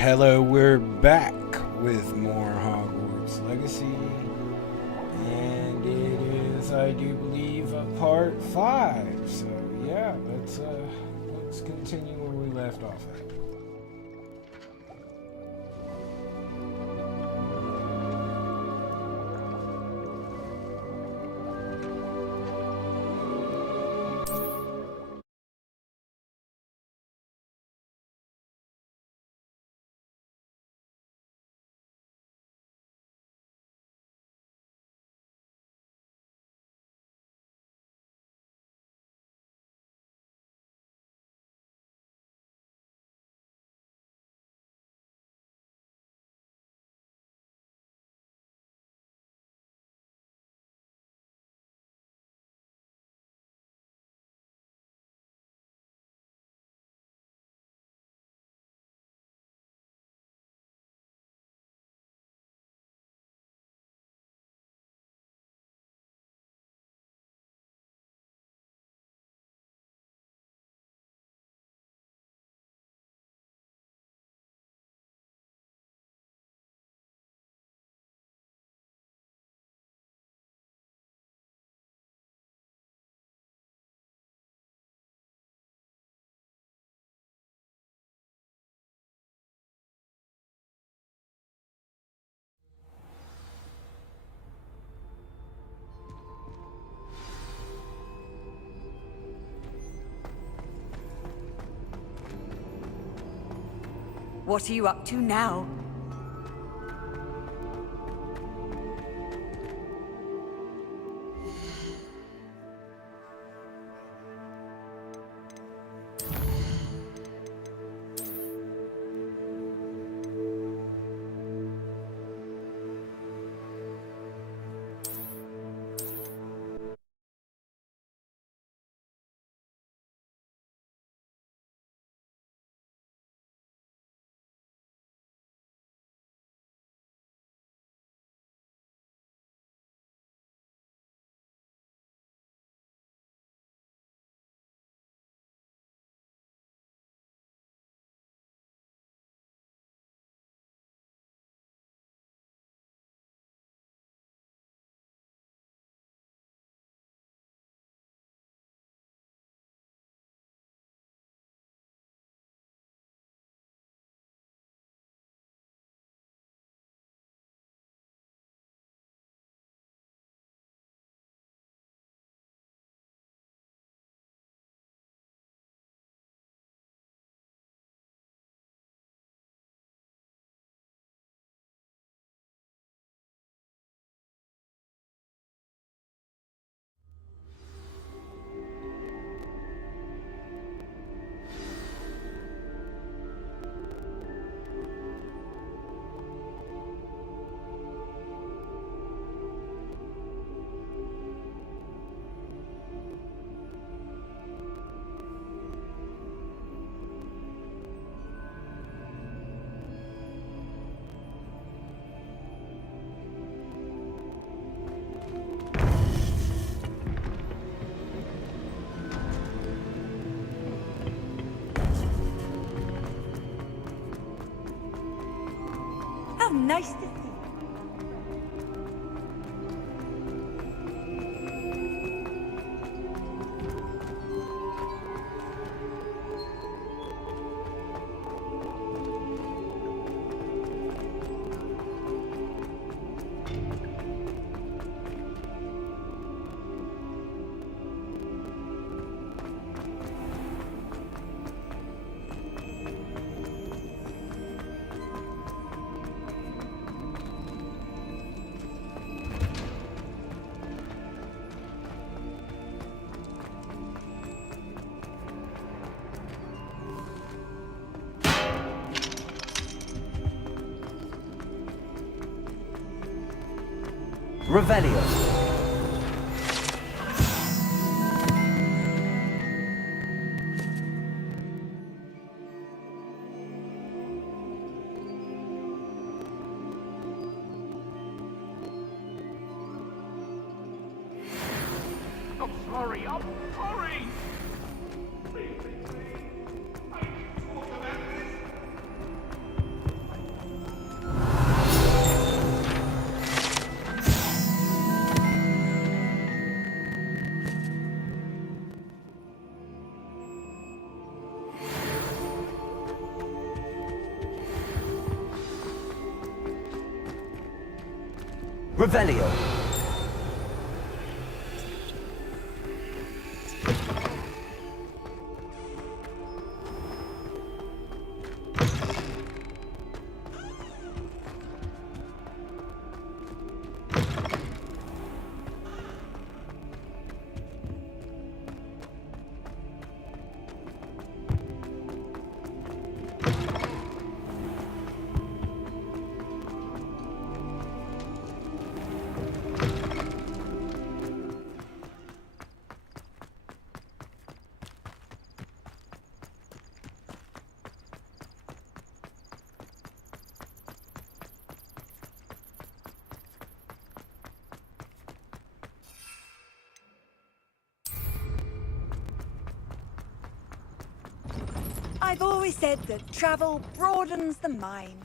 Hello, we're back with more Hogwarts Legacy, and it is, I do believe, part 5. So yeah, let's continue where we left off at. What are you up to now? How nice to see you. Revelio. I'm sorry. I need to talk about this. Revelio. I've always said that travel broadens the mind.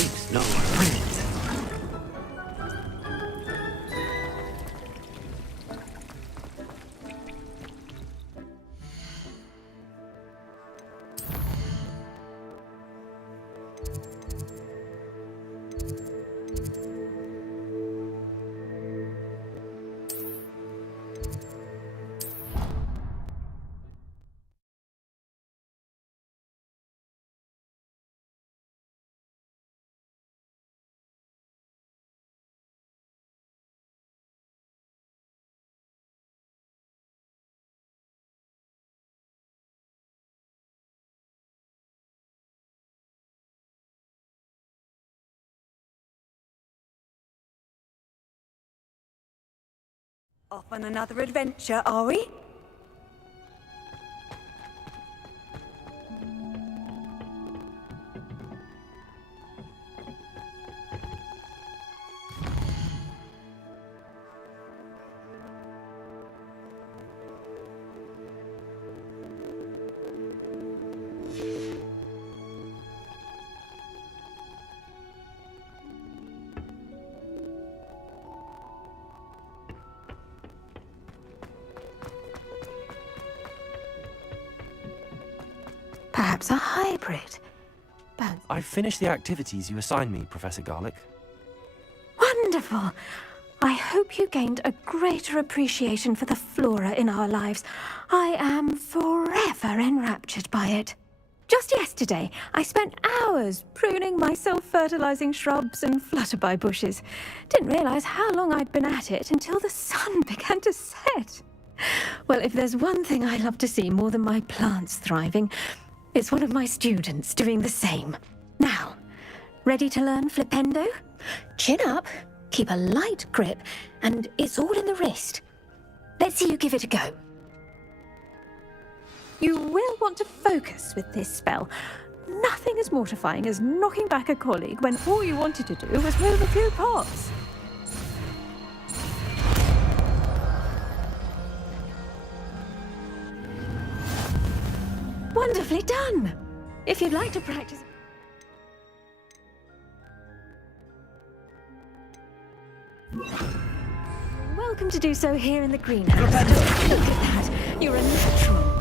It's no friend. Off on another adventure, are we? perhaps a hybrid. But I've finished the activities you assigned me, Professor Garlick. wonderful! I hope you gained a greater appreciation for the flora in our lives. I am forever enraptured by it. Just yesterday, I spent hours pruning my self-fertilizing shrubs and flutterby bushes. Didn't realize how long I'd been at it until the sun began to set. Well, if there's one thing I love to see more than my plants thriving, it's one of my students doing the same. Now, ready to learn flipendo? Chin up, keep a light grip, and it's all in the wrist. Let's see you give it a go. You will want to focus with this spell. Nothing as mortifying as knocking back a colleague when all you wanted to do was move a few pots. Wonderfully done! If you'd like to practice... Welcome to do so here in the greenhouse. Look at that! You're a natural.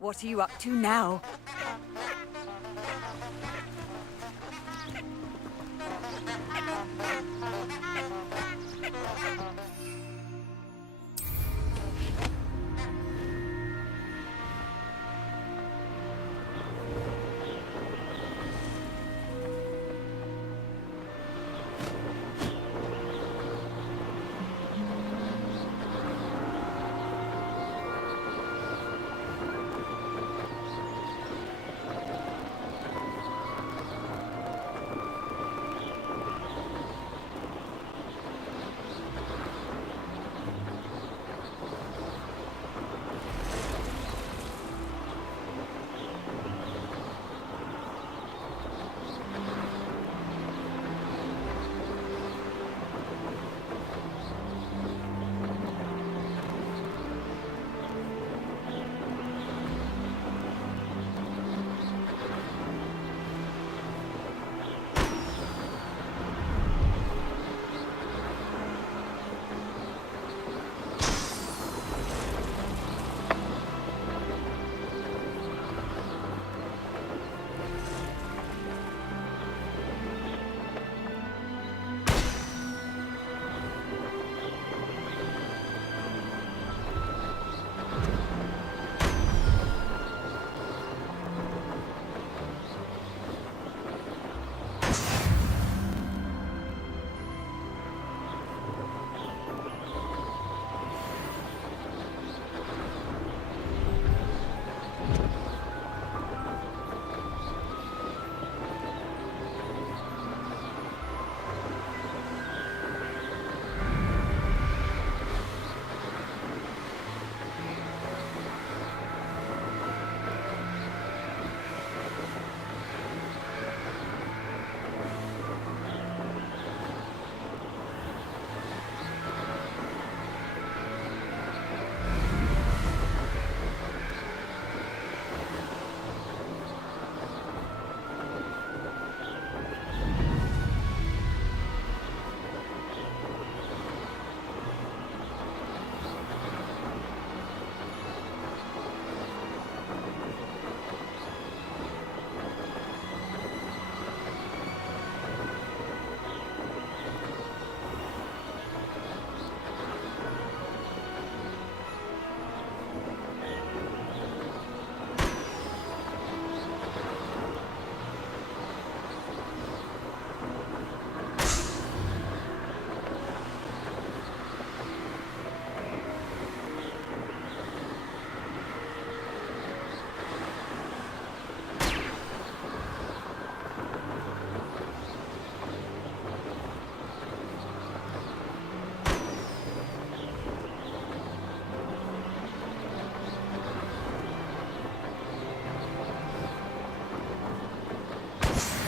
What are you up to now?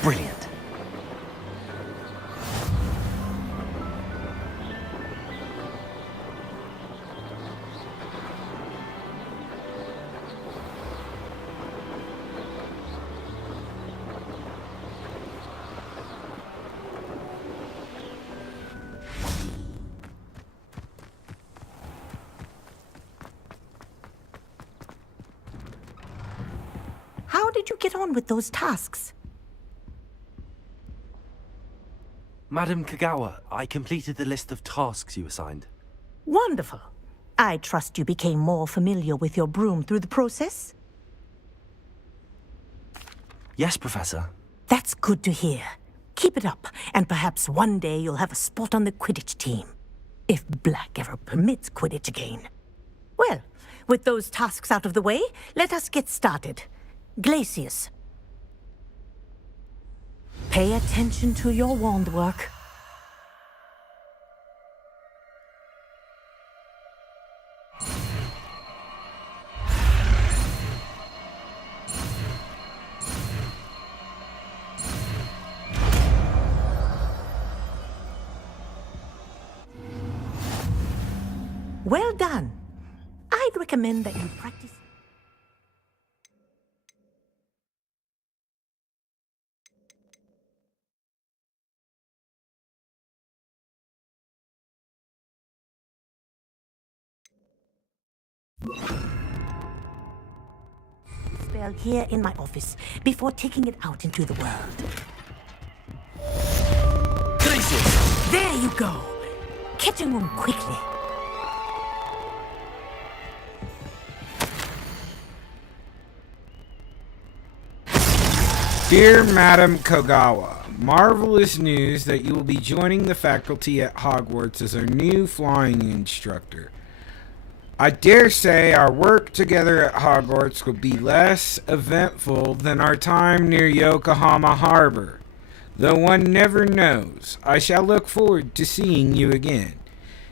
Brilliant. How did you get on with those tasks? Madam Kagawa, I completed the list of tasks you assigned. Wonderful. I trust you became more familiar with your broom through the process? Yes, Professor. That's good to hear. Keep it up, and perhaps one day you'll have a spot on the Quidditch team. If Black ever permits Quidditch again. Well, with those tasks out of the way, let us get started. Glacius. Pay attention to your wand work. Well done. I'd recommend that you practice. Spell here in my office before taking it out into the world. There you go. Catching them quickly. Dear Madam Kogawa, marvelous news that you will be joining the faculty at Hogwarts as our new flying instructor. I dare say our work together at Hogwarts will be less eventful than our time near Yokohama Harbor. Though one never knows, I shall look forward to seeing you again.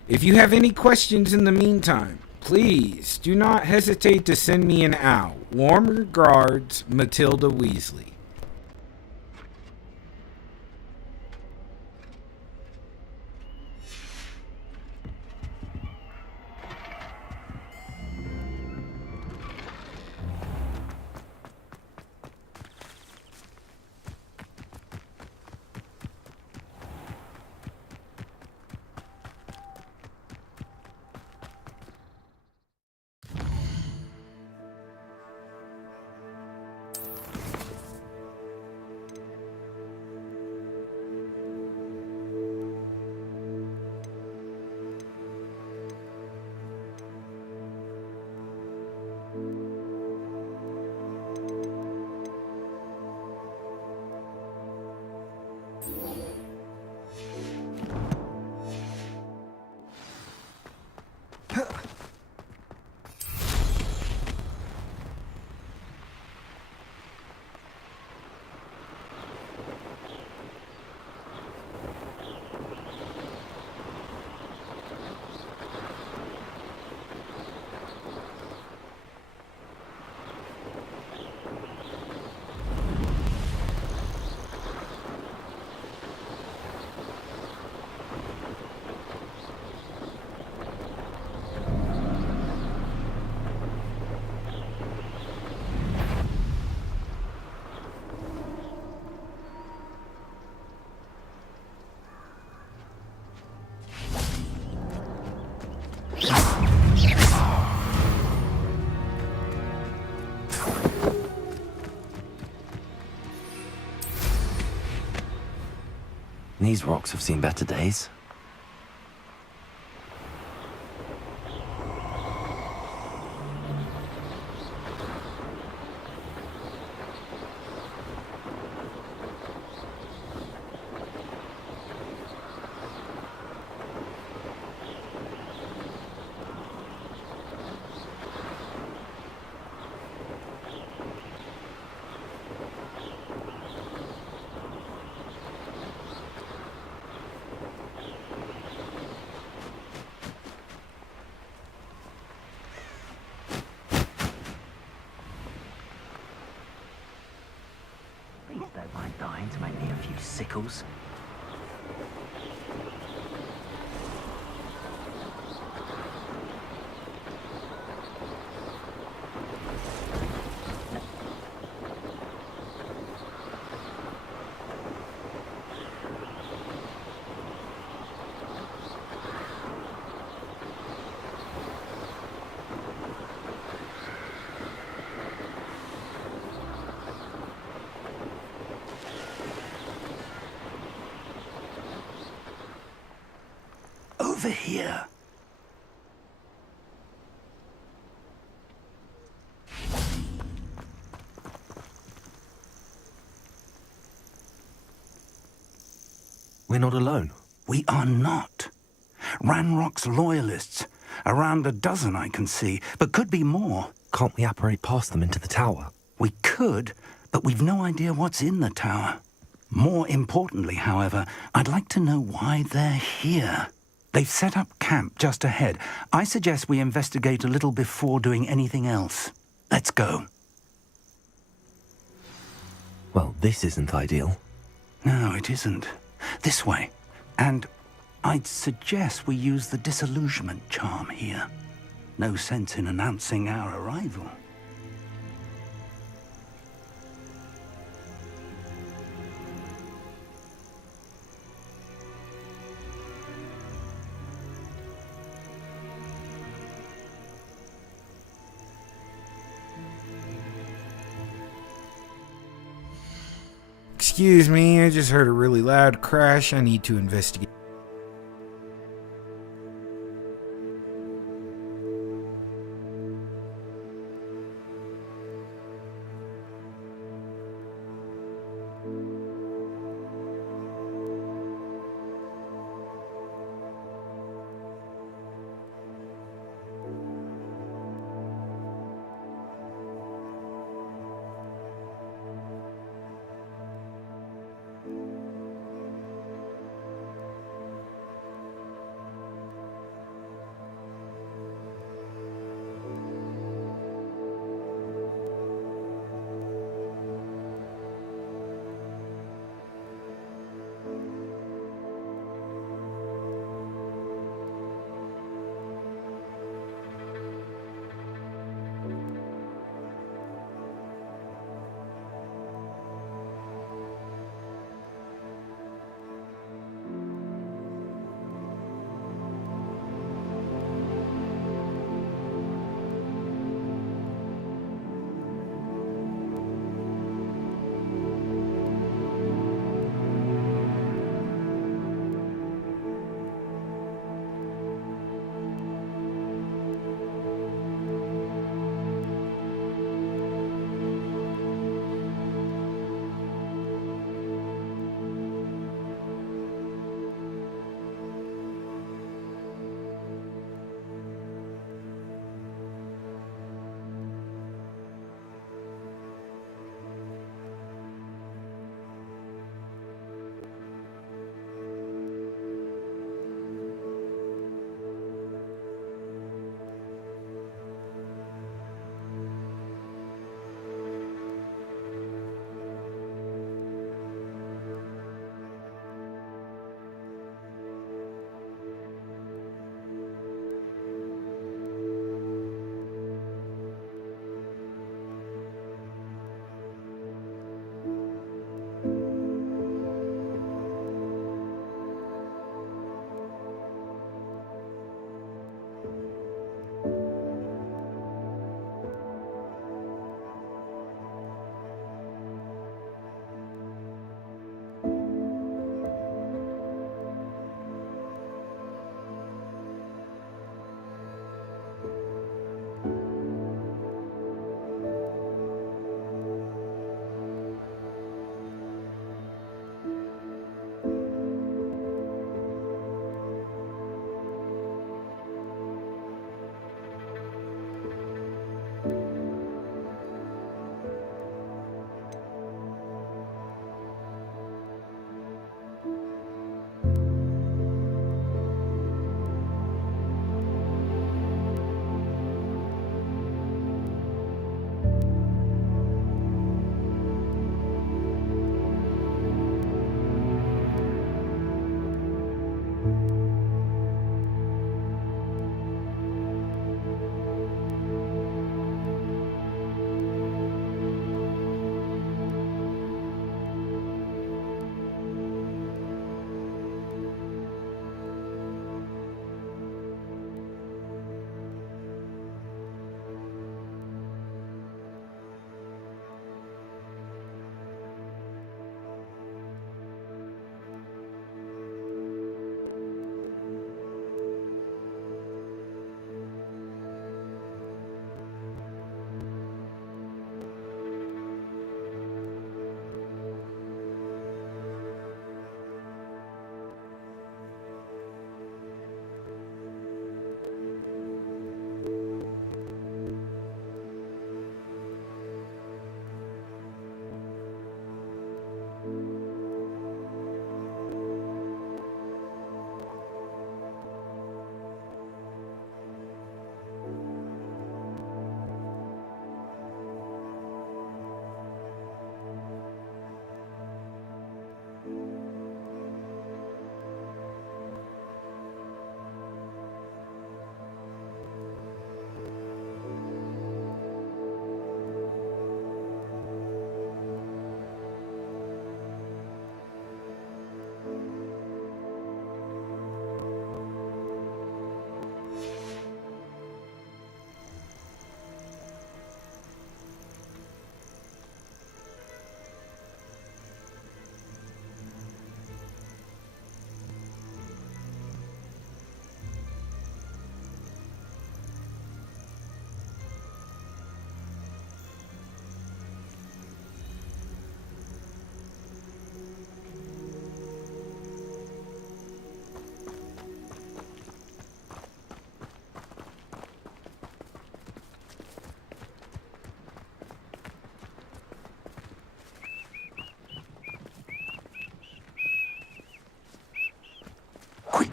If you have any questions in the meantime, please do not hesitate to send me an owl. Warm regards, Matilda Weasley. These rocks have seen better days. sickles. Over here. We're not alone. We are not. Ranrock's loyalists. Around a dozen I can see, but could be more. Can't we apparate past them into the tower? We could, but we've no idea what's in the tower. More importantly, however, I'd like to know why they're here. They've set up camp just ahead. I suggest we investigate a little before doing anything else. Let's go. Well, this isn't ideal. No, it isn't. This way. And I'd suggest we use the disillusionment charm here. No sense in announcing our arrival. Excuse me, I just heard a really loud crash. I need to investigate.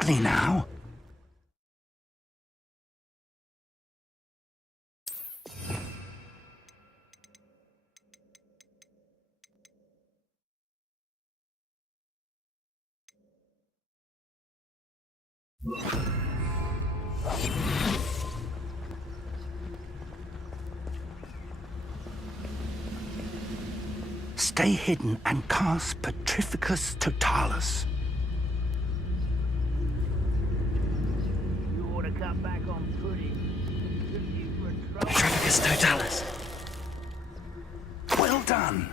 ugly now. Stay hidden and cast Petrificus Totalis. You ought to cut back on pudding. Took you for a trouble. Petrificus Totalis. Well done.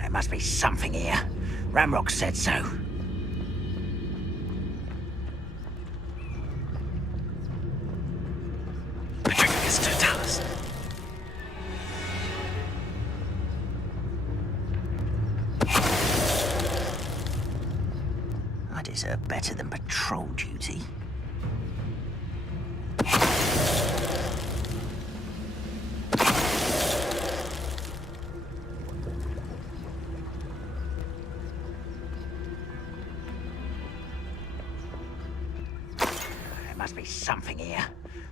There must be something here. Ramrock said so. Petrificus Totalis. I deserve better than patrol duty. There must be something here.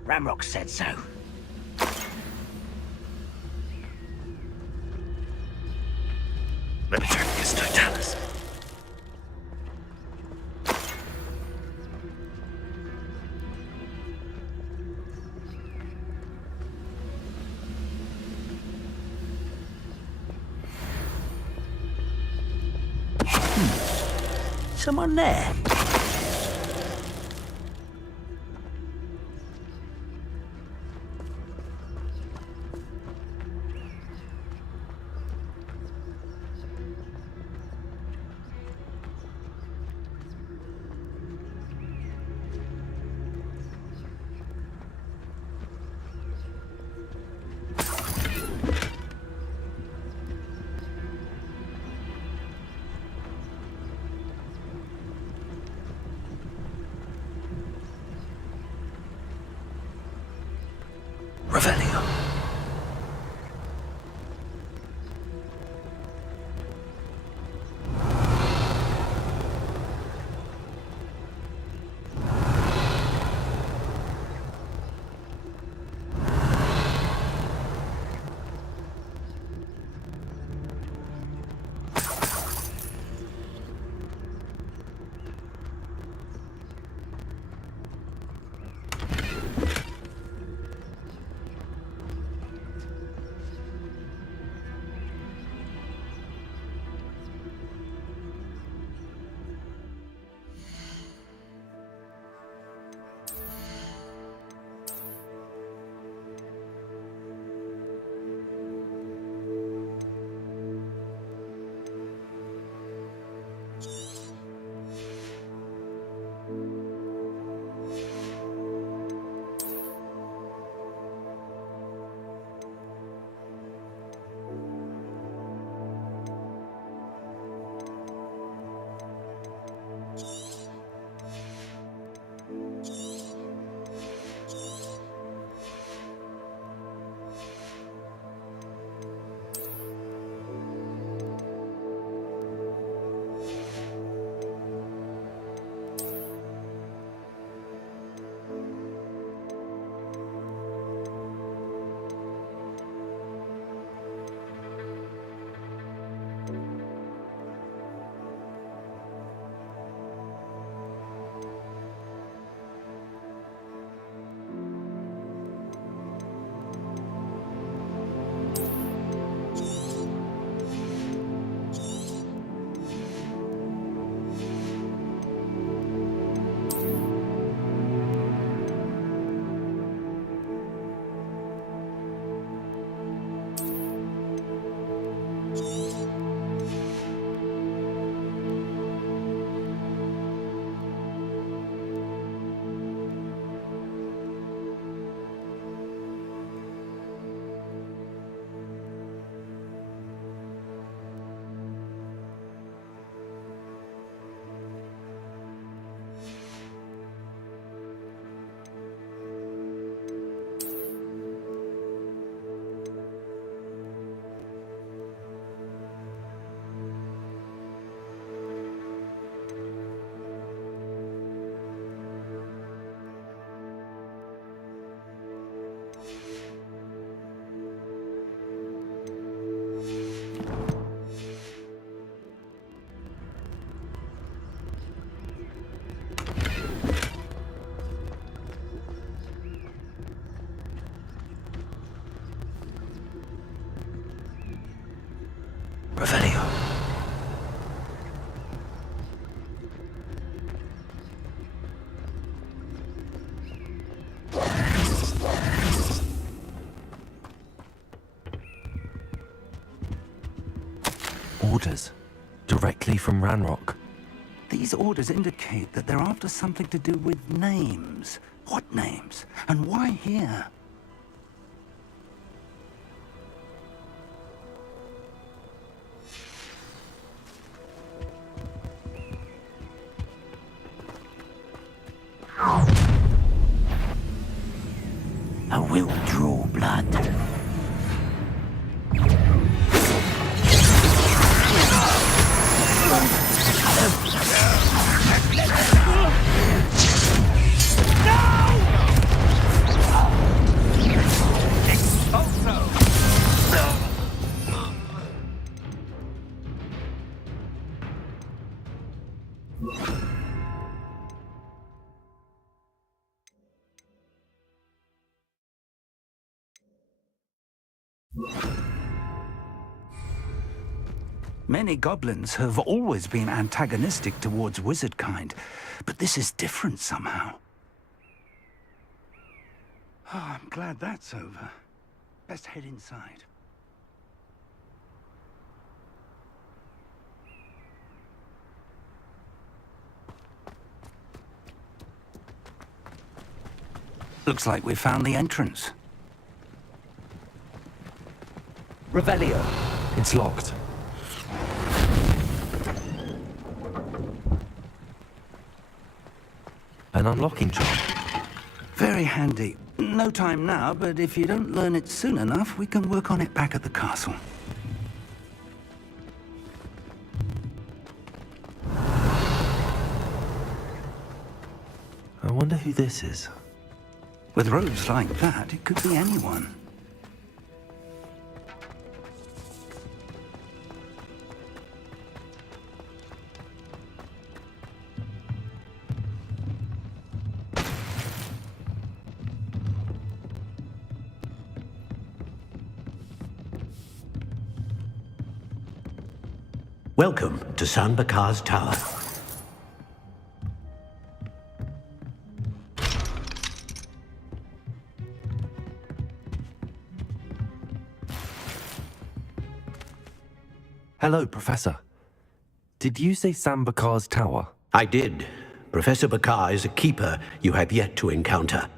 Ramrock said so. Petrificus Totalis. Someone there. Orders. Directly from Ranrock. These orders indicate that they're after something to do with names. What names? And why here? I will draw blood. Many goblins have always been antagonistic towards wizard kind, but this is different somehow. Oh, I'm glad that's over. Let's head inside. Looks like we found the entrance. Revelio. It's locked. An unlocking charm. Very handy. No time now, but if you don't learn it soon enough, we can work on it back at the castle. I wonder who this is. With robes like that, it could be anyone. Welcome to San Bakar's Tower. Hello, Professor. Did you say Sam Bakar's tower? I did. Professor Bakar is a keeper you have yet to encounter.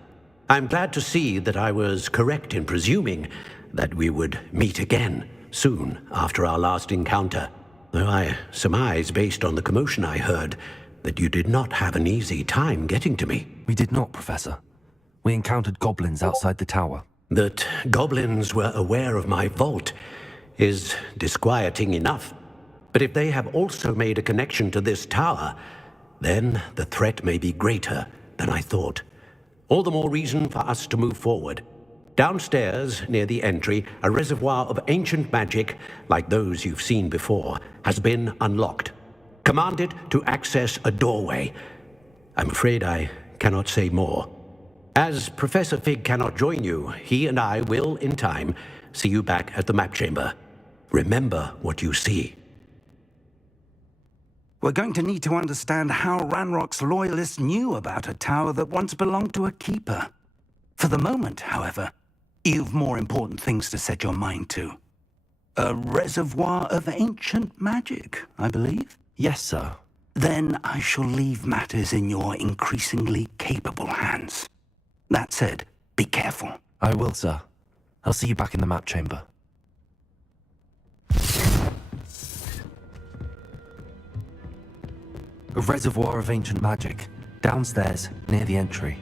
I'm glad to see that I was correct in presuming that we would meet again soon after our last encounter. Though I surmise, based on the commotion I heard, that you did not have an easy time getting to me. We did not, Professor. We encountered goblins outside the tower. That goblins were aware of my vault is disquieting enough. But if they have also made a connection to this tower, then the threat may be greater than I thought. All the more reason for us to move forward. Downstairs, near the entry, a reservoir of ancient magic, like those you've seen before, has been unlocked. Command it to access a doorway. I'm afraid I cannot say more. As Professor Fig cannot join you, he and I will, in time, see you back at the map chamber. Remember what you see. We're going to need to understand how Ranrock's loyalists knew about a tower that once belonged to a keeper. For the moment, however, you've more important things to set your mind to. A reservoir of ancient magic, I believe? Yes, sir. Then I shall leave matters in your increasingly capable hands. That said, be careful. I will, sir. I'll see you back in the map chamber. A reservoir of ancient magic. Downstairs, near the entry.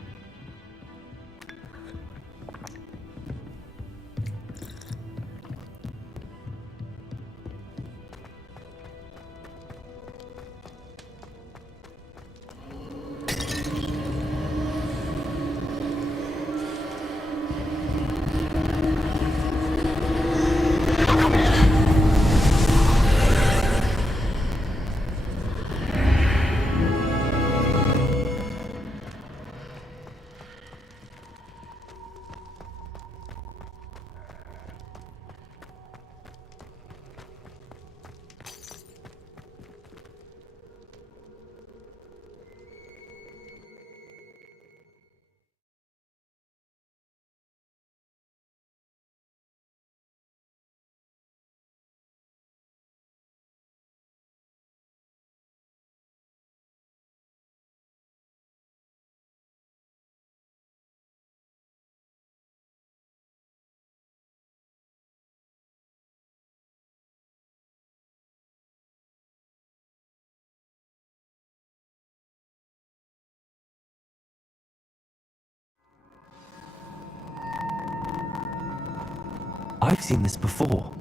I've seen this before.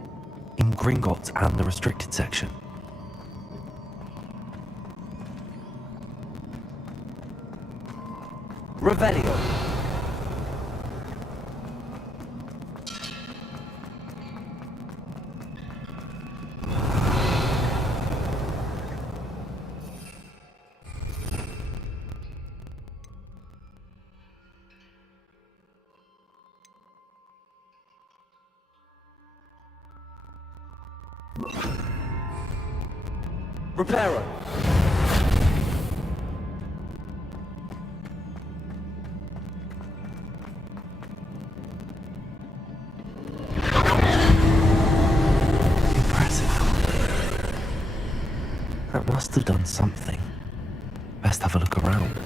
In Gringotts and the restricted section. Revelio. Reparo. That must have done something. Best have a look around.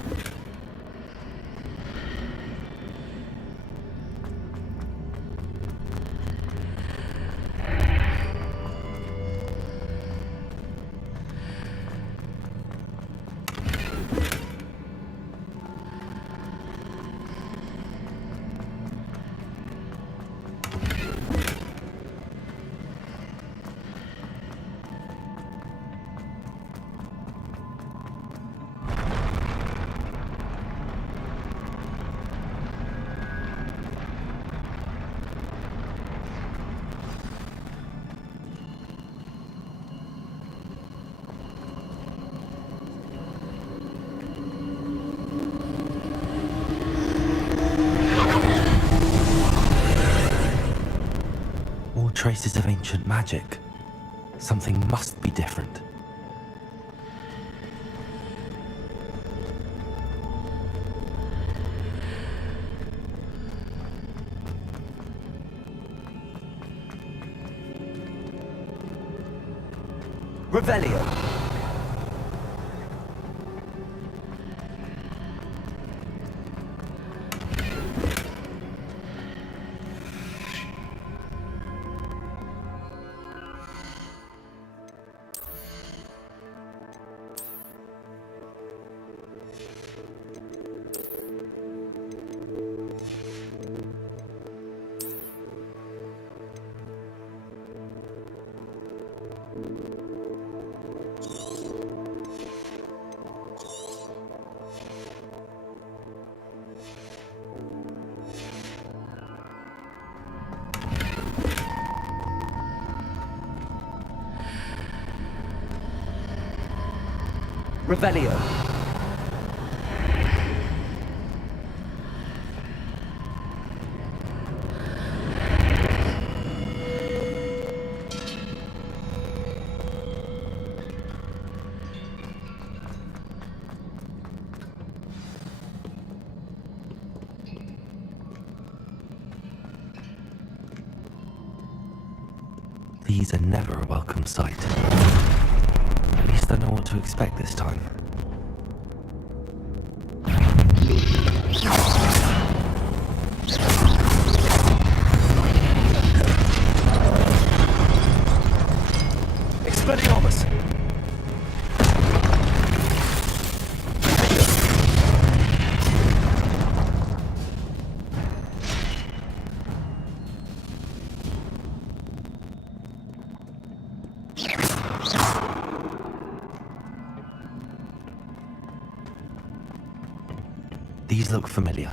Traces of ancient magic. Something must be different. Revelio. Revelio. These are never a welcome sight. At least I know what to expect this time. Expelliarmus! These look familiar.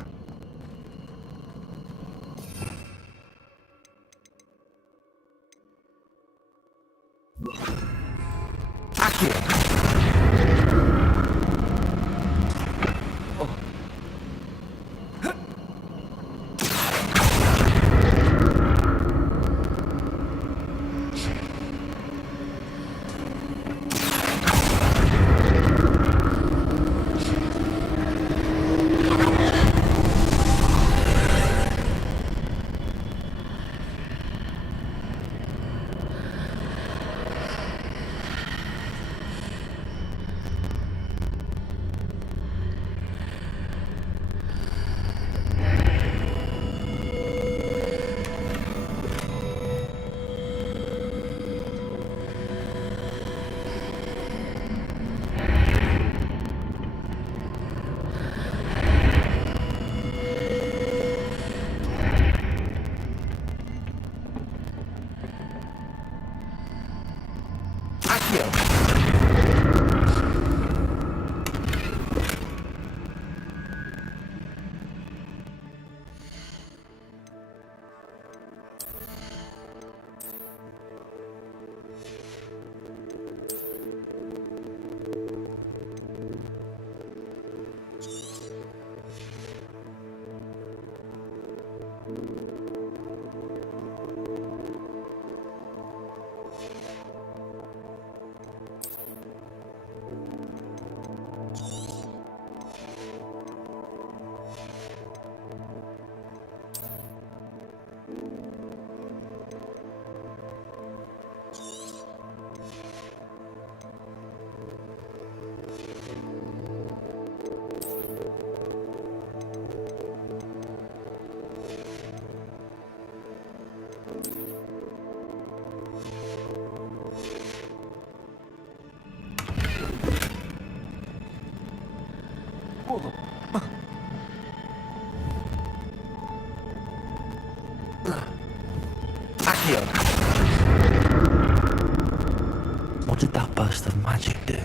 What did that burst of magic do?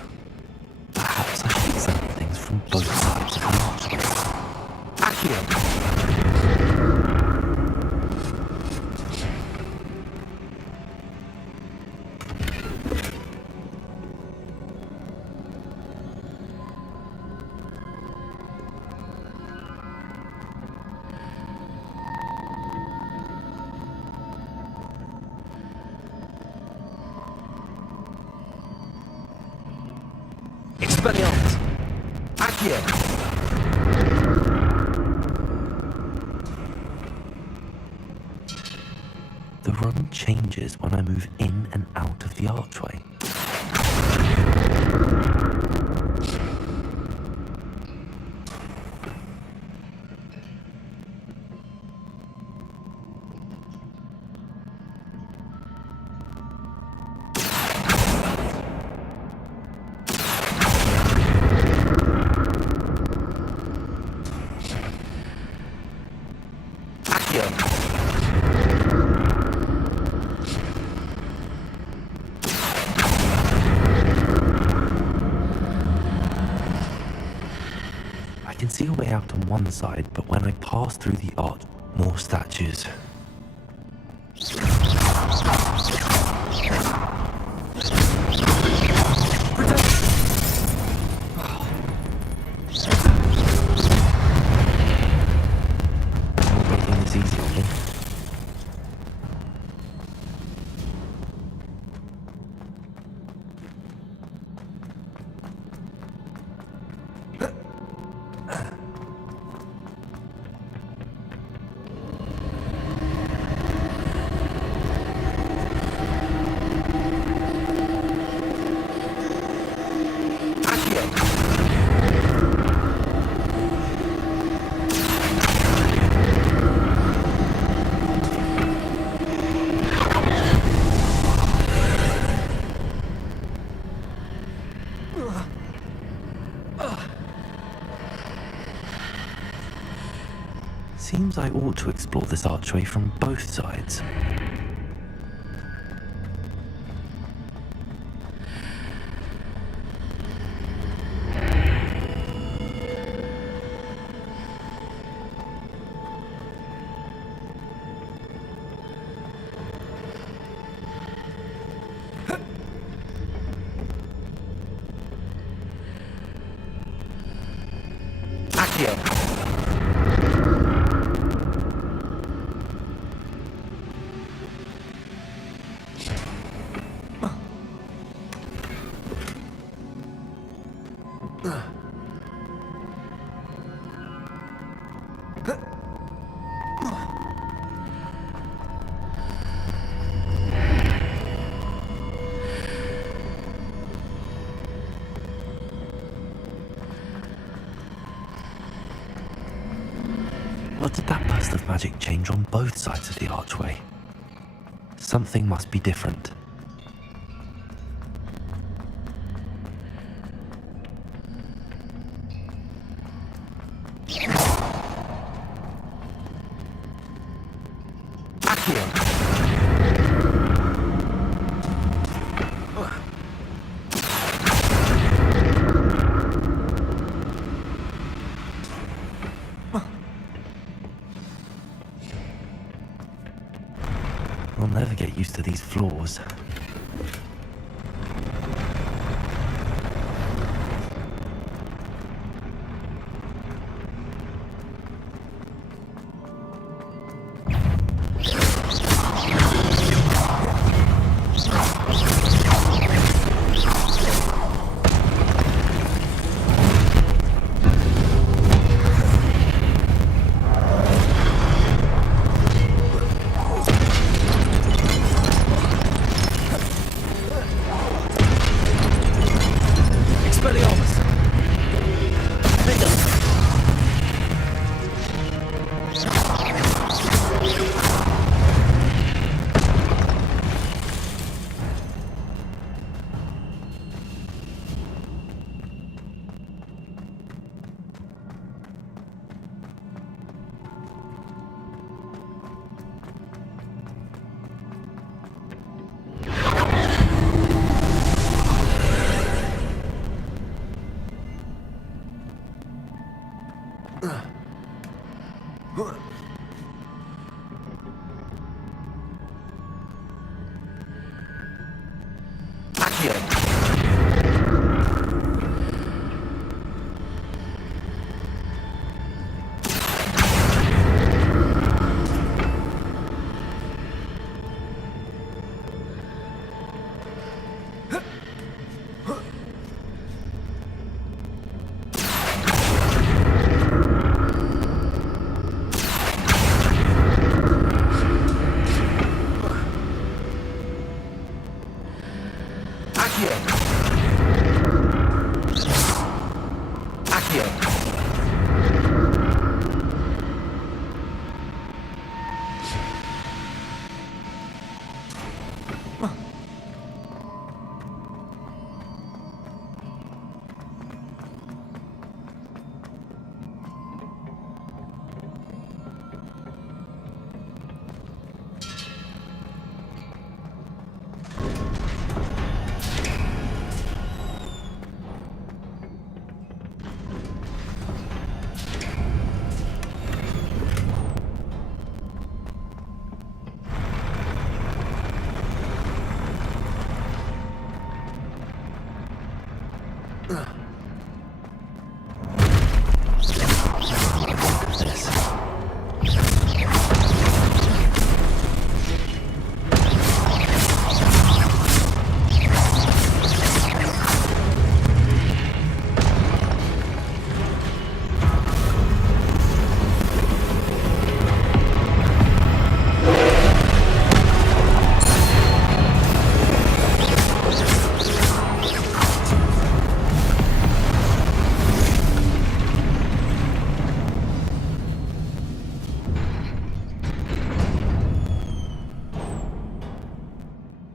Perhaps I should examine things from both sides of the archway. Expelliarmus! Accio! The room changes when I move in and out of the archway. I can see a way out on one side, but when I pass through the arch, more statues. Making this easy on me. Seems I ought to explore this archway from both sides. What did that burst of magic change on both sides of the archway? Something must be different. I'll never get used to these floors.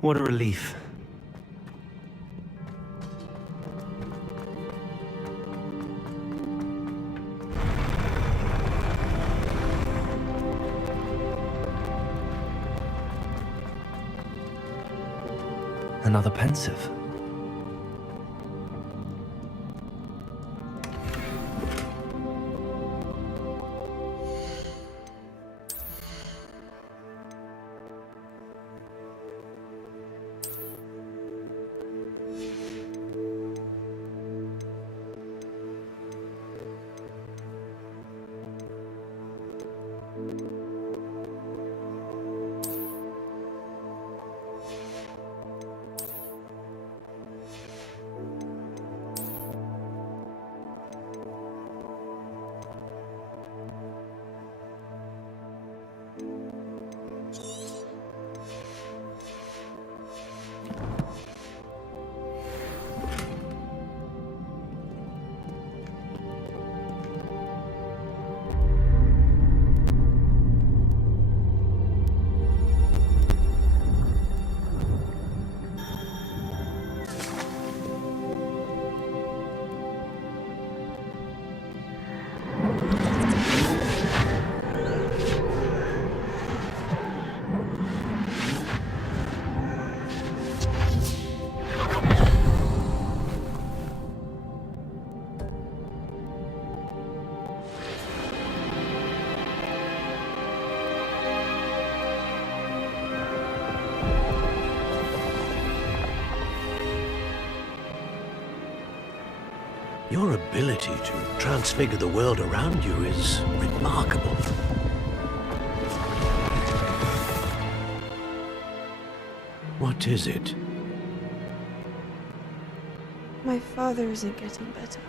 What a relief. Another pensive. Your ability to transfigure the world around you is remarkable. What is it? My father isn't getting better.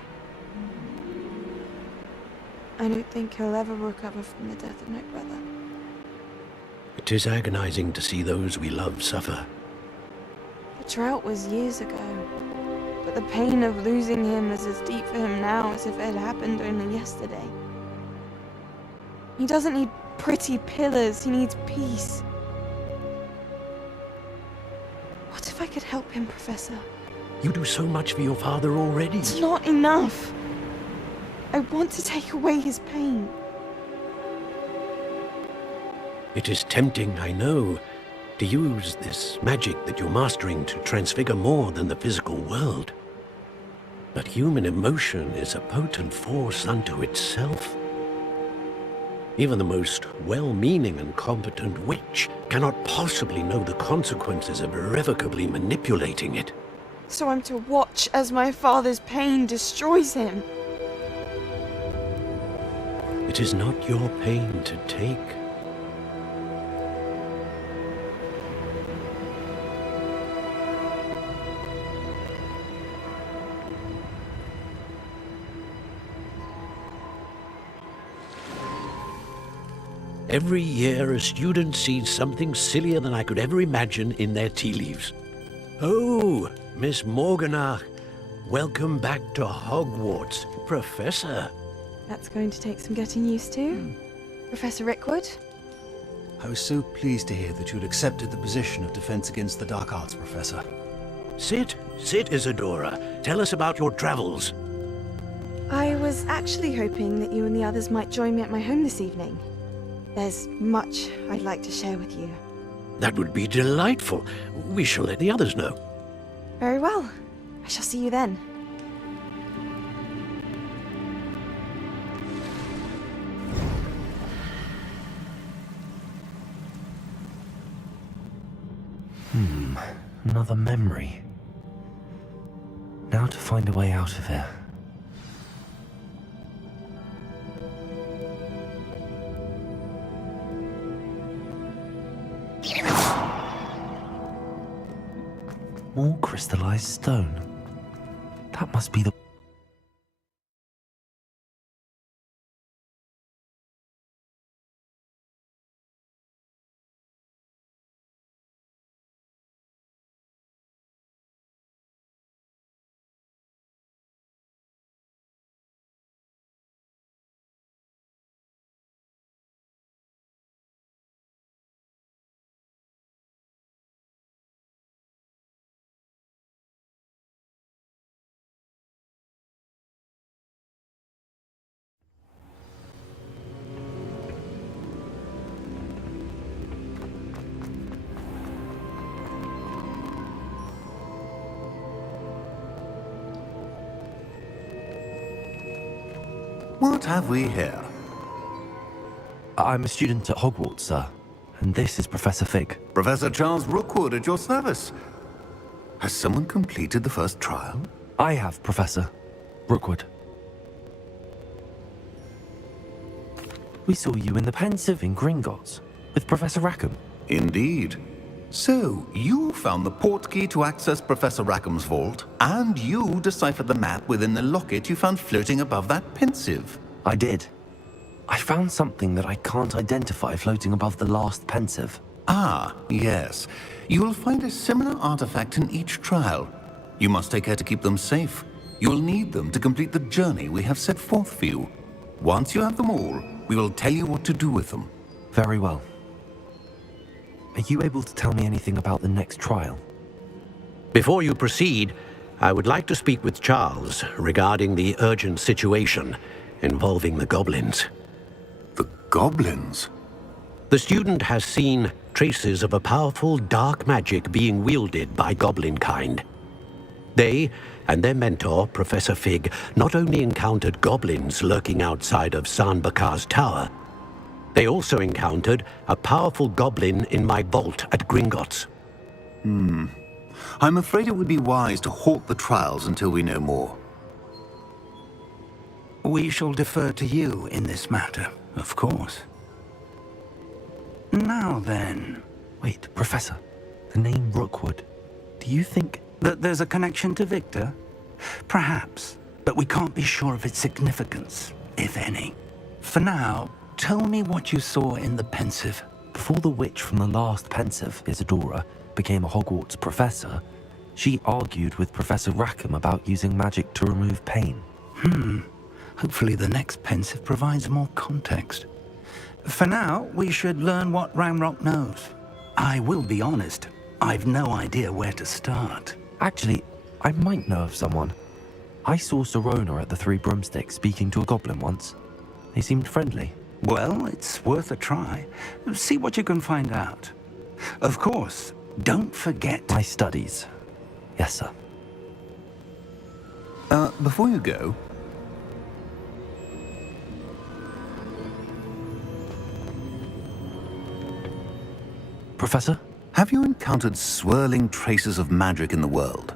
I don't think he'll ever recover from the death of my brother. It is agonizing to see those we love suffer. The drought was years ago, but the pain of losing him is as deep for him now as if it had happened only yesterday. He doesn't need pretty pillars, he needs peace. What if I could help him, Professor? You do so much for your father already. It's not enough. I want to take away his pain. It is tempting, I know, to use this magic that you're mastering to transfigure more than the physical world. But human emotion is a potent force unto itself. Even the most well-meaning and competent witch cannot possibly know the consequences of irrevocably manipulating it. So I'm to watch as my father's pain destroys him. It is not your pain to take. Every year, a student sees something sillier than I could ever imagine in their tea leaves. Oh, Miss Morganach, welcome back to Hogwarts, Professor. That's going to take some getting used to. Professor Rickwood? I was so pleased to hear that you'd accepted the position of Defense Against the Dark Arts, Professor. Sit, Isadora. Tell us about your travels. I was actually hoping that you and the others might join me at my home this evening. There's much I'd like to share with you. That would be delightful. We shall let the others know. Very well. I shall see you then. Another memory. Now to find a way out of here. More crystallized stone. That must be the... What have we here? I'm a student at Hogwarts, sir. And this is Professor Fig. Professor Charles Rookwood at your service. Has someone completed the first trial? I have, Professor Rookwood. We saw you in the Pensive in Gringotts with Professor Rackham. Indeed. So, you found the portkey to access Professor Rackham's vault, and you deciphered the map within the locket you found floating above that Pensive. I did. I found something that I can't identify floating above the last Pensive. Ah, yes. You will find a similar artifact in each trial. You must take care to keep them safe. You will need them to complete the journey we have set forth for you. Once you have them all, we will tell you what to do with them. Very well. Are you able to tell me anything about the next trial? Before you proceed, I would like to speak with Charles regarding the urgent situation involving the goblins. The goblins? The student has seen traces of a powerful dark magic being wielded by goblin kind. They and their mentor, Professor Fig, not only encountered goblins lurking outside of Sanbakar's tower, they also encountered a powerful goblin in my vault at Gringotts. I'm afraid it would be wise to halt the trials until we know more. We shall defer to you in this matter, of course. Now then... Wait, Professor. The name Rookwood. Do you think... that there's a connection to Victor? Perhaps, but we can't be sure of its significance, if any. For now, tell me what you saw in the Pensive. Before the witch from the last Pensive, Isadora, became a Hogwarts professor, she argued with Professor Rackham about using magic to remove pain. Hopefully the next Pensive provides more context. For now, we should learn what Ramrock knows. I will be honest, I've no idea where to start. Actually, I might know of someone. I saw Serona at the Three Broomsticks speaking to a goblin once. They seemed friendly. Well, it's worth a try. See what you can find out. Of course, don't forget... My studies. Yes, sir. Before you go... Professor? Have you encountered swirling traces of magic in the world?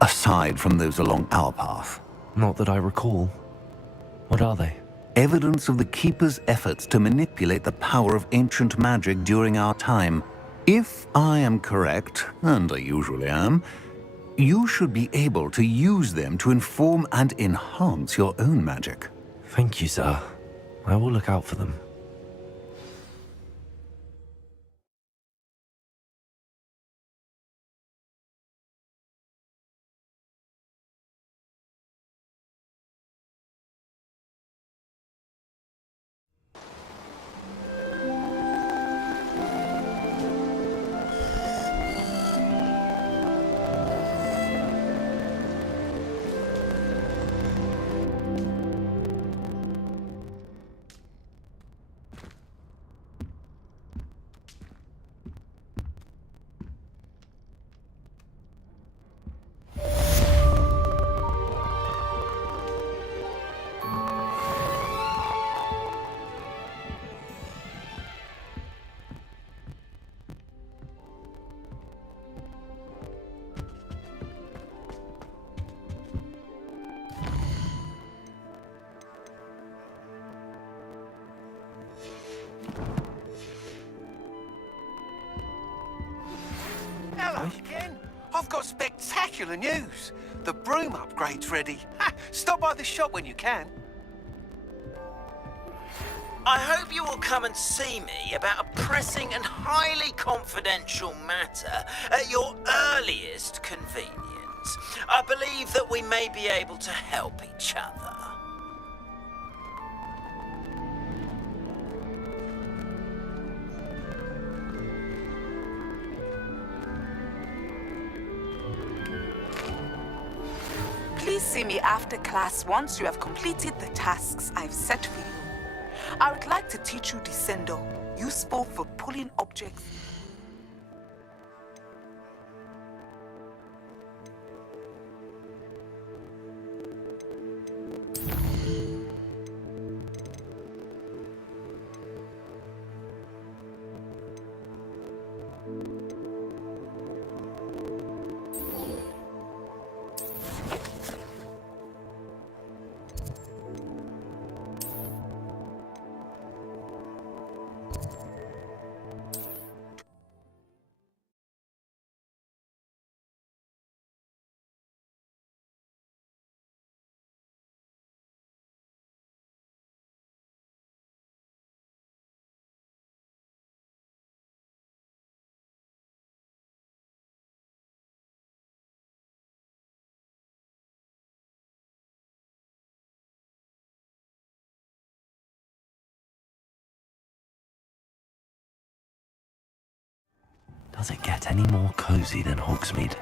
Aside from those along our path. Not that I recall. What are they? Evidence of the Keeper's efforts to manipulate the power of ancient magic during our time. If I am correct, and I usually am, you should be able to use them to inform and enhance your own magic. Thank you, sir. I will look out for them. Hello again. I've got spectacular news. The broom upgrade's ready. Ha! Stop by the shop when you can. I hope you will come and see me about a pressing and highly confidential matter at your earliest convenience. I believe that we may be able to help each other. Please see me after class once you have completed the tasks I've set for you. I would like to teach you Descendo, useful for pulling objects. Does it get any more cozy than Hogsmeade?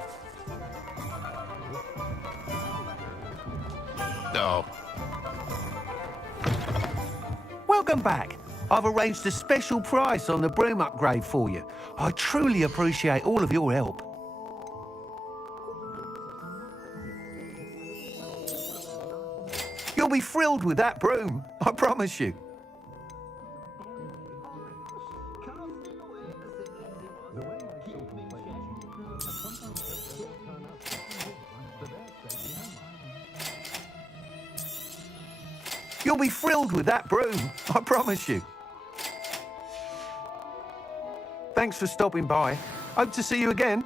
Oh. Welcome back. I've arranged a special price on the broom upgrade for you. I truly appreciate all of your help. You'll be thrilled with that broom, I promise you. You'll be thrilled with that broom, I promise you. Thanks for stopping by. Hope to see you again.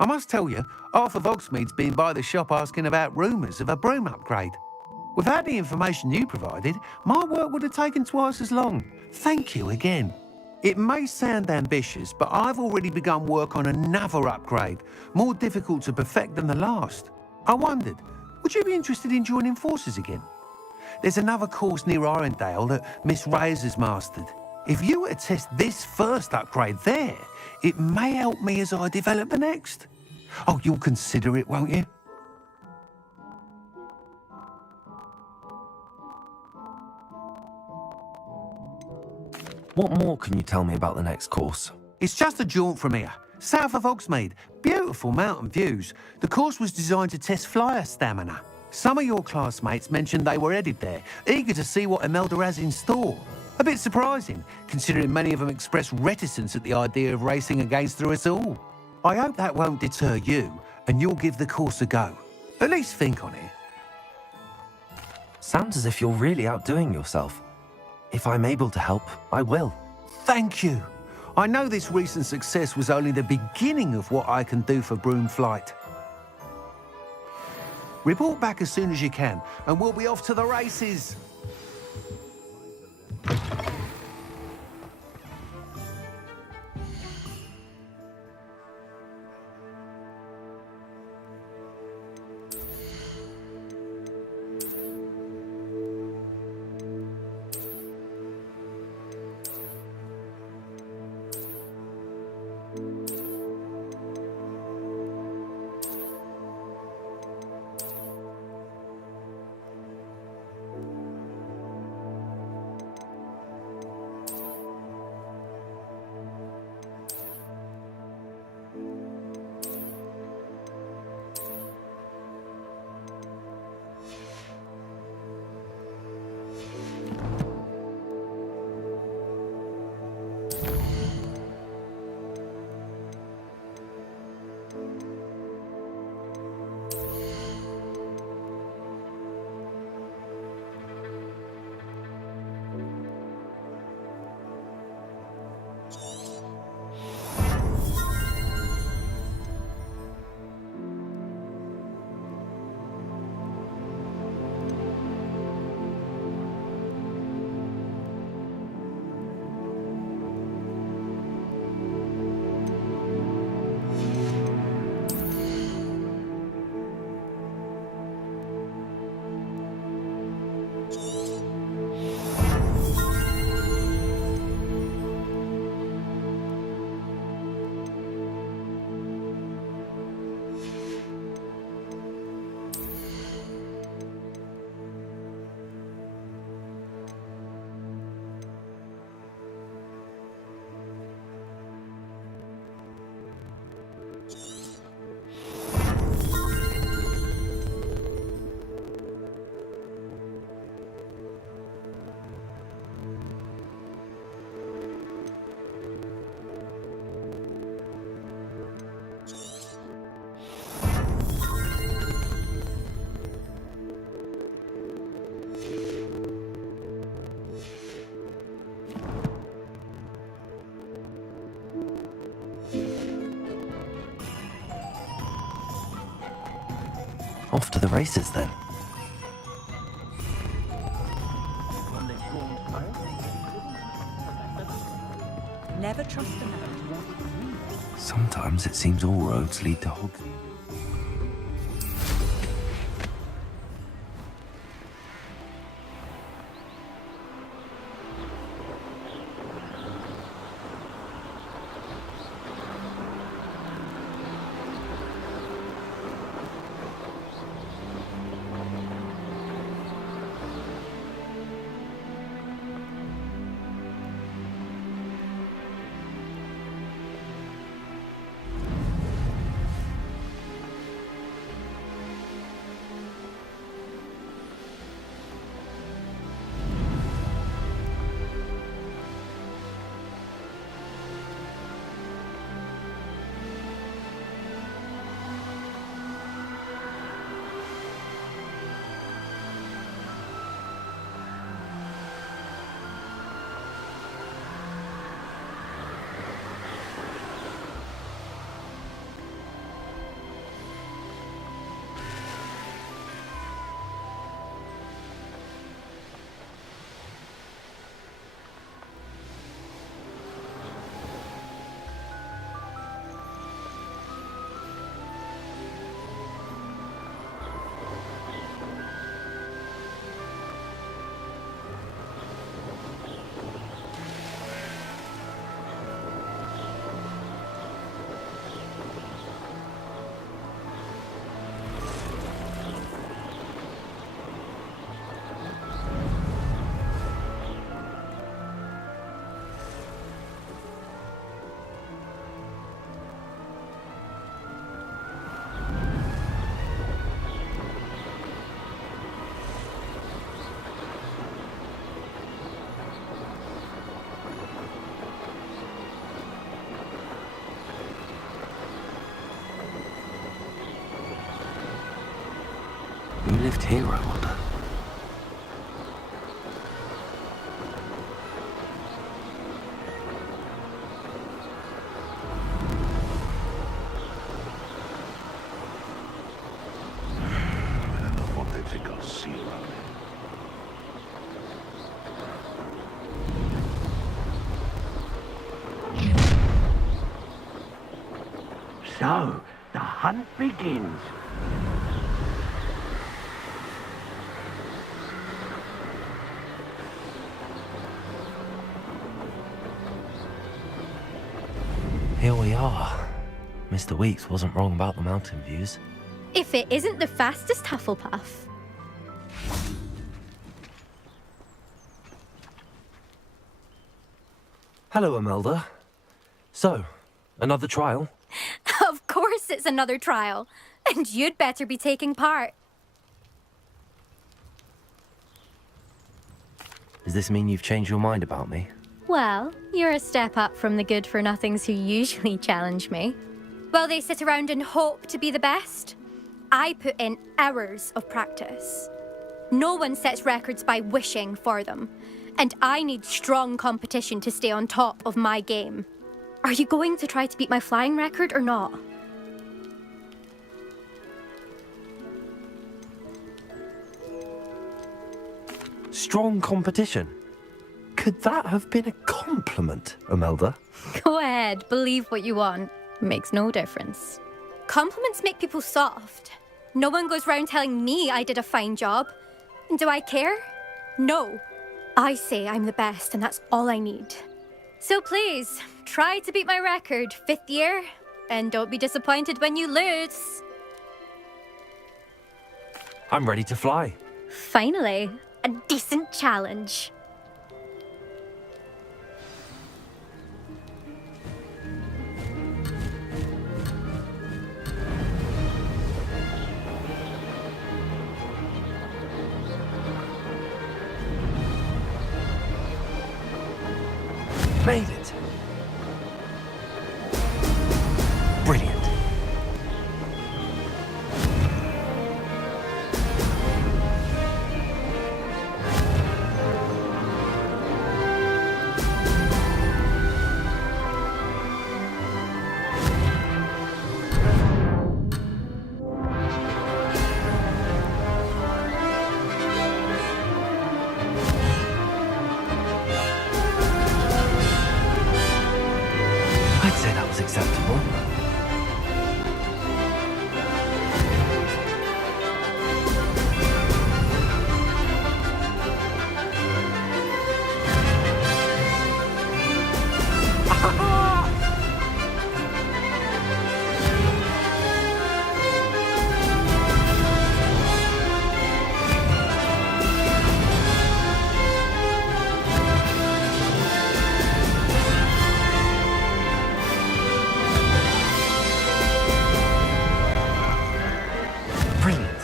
I must tell you, half of Hogsmeade's been by the shop asking about rumours of a broom upgrade. Without the information you provided, my work would have taken twice as long. Thank you again. It may sound ambitious, but I've already begun work on another upgrade, more difficult to perfect than the last. I wondered, would you be interested in joining forces again? There's another course near Arendelle that Miss Reyes has mastered. If you were to test this first upgrade there, it may help me as I develop the next. Oh, you'll consider it, won't you? What more can you tell me about the next course? It's just a jaunt from here, south of Hogsmeade. Beautiful mountain views. The course was designed to test flyer stamina. Some of your classmates mentioned they were headed there, eager to see what Imelda has in store. A bit surprising, considering many of them express reticence at the idea of racing against us all. I hope that won't deter you, and you'll give the course a go. At least think on it. Sounds as if you're really outdoing yourself. If I'm able to help, I will. Thank you. I know this recent success was only the beginning of what I can do for Broom Flight. Report back as soon as you can, and we'll be off to the races. Off to the races then. Never trust a man. Sometimes it seems all roads lead to Hogwarts. lived here, I wonder? I don't know what they think I'll see around here. So, the hunt begins. Here we are. Mr. Weeks wasn't wrong about the mountain views. If it isn't the fastest Hufflepuff. Hello, Imelda. So, another trial? Of course it's another trial. And you'd better be taking part. Does this mean you've changed your mind about me? Well, you're a step up from the good-for-nothings who usually challenge me. While they sit around and hope to be the best, I put in hours of practice. No one sets records by wishing for them, and I need strong competition to stay on top of my game. Are you going to try to beat my flying record or not? Strong competition? Could that have been a compliment, Imelda? Go ahead, believe what you want. Makes no difference. Compliments make people soft. No one goes round telling me I did a fine job. And do I care? No. I say I'm the best, and that's all I need. So please, try to beat my record, 5th year, and don't be disappointed when you lose. I'm ready to fly. Finally, a decent challenge. Made it. Brilliant. I'd say that was acceptable. Brilliant.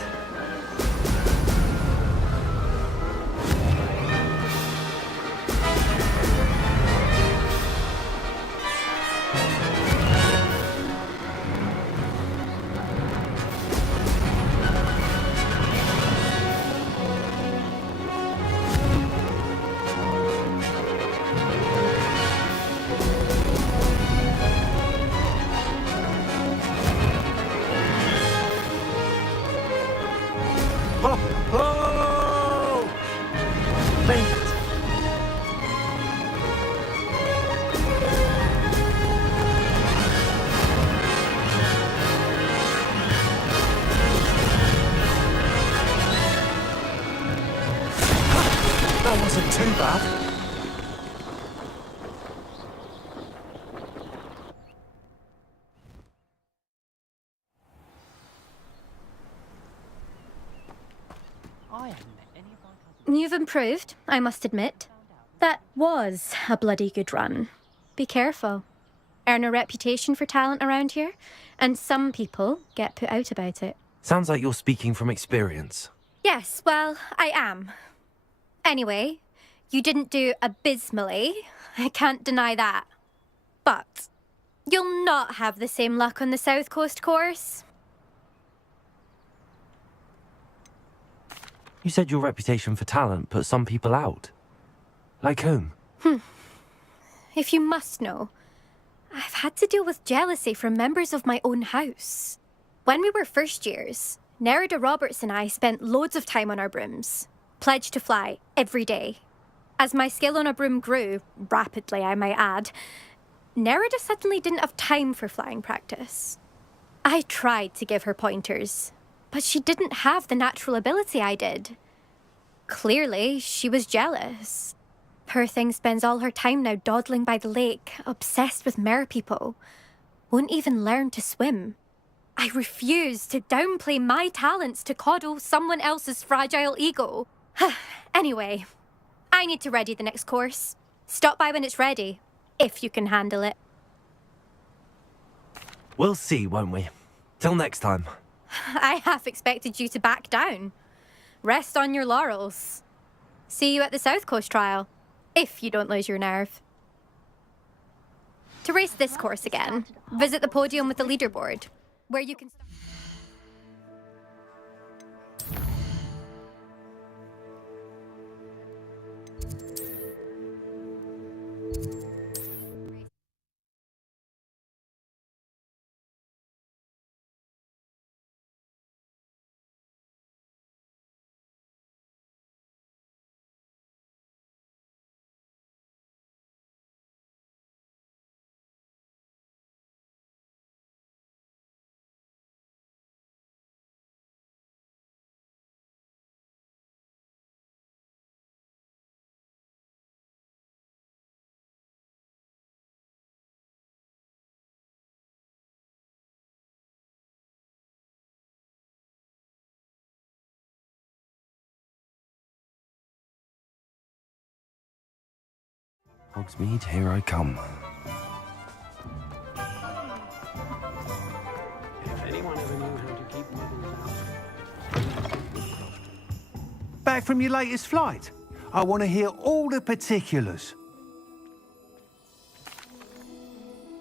Oh! Made it. That wasn't too bad. You've improved, I must admit. That was a bloody good run. Be careful. Earn a reputation for talent around here, and some people get put out about it. Sounds like you're speaking from experience. Yes, well, I am. Anyway, you didn't do abysmally. I can't deny that. But you'll not have the same luck on the South Coast course. You said your reputation for talent put some people out. Like whom? If you must know, I've had to deal with jealousy from members of my own house. When we were first years, Nerida Roberts and I spent loads of time on our brooms, pledged to fly every day. As my skill on a broom grew, rapidly I might add, Nerida suddenly didn't have time for flying practice. I tried to give her pointers, but she didn't have the natural ability I did. Clearly, she was jealous. Poor thing spends all her time now dawdling by the lake, obsessed with merpeople. Won't even learn to swim. I refuse to downplay my talents to coddle someone else's fragile ego. Anyway, I need to ready the next course. Stop by when it's ready, if you can handle it. We'll see, won't we? Till next time. I half expected you to back down. Rest on your laurels. See you at the South Coast trial, if you don't lose your nerve. To race this course again, visit the podium with the leaderboard, where you can... Hogsmeade, here I come. If anyone ever knew how to keep muggles out. Back from your latest flight? I want to hear all the particulars.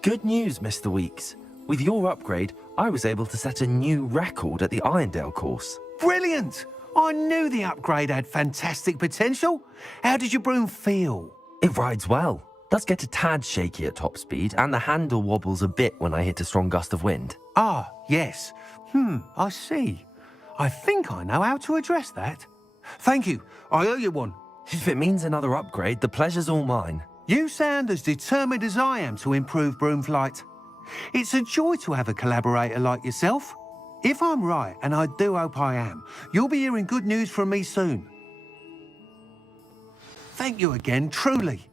Good news, Mr. Weeks. With your upgrade, I was able to set a new record at the Irondale course. Brilliant! I knew the upgrade had fantastic potential. How did your broom feel? It rides well. Does get a tad shaky at top speed, and the handle wobbles a bit when I hit a strong gust of wind. Ah, yes. I see. I think I know how to address that. Thank you. I owe you one. If it means another upgrade, the pleasure's all mine. You sound as determined as I am to improve broom flight. It's a joy to have a collaborator like yourself. If I'm right, and I do hope I am, you'll be hearing good news from me soon. Thank you again, truly.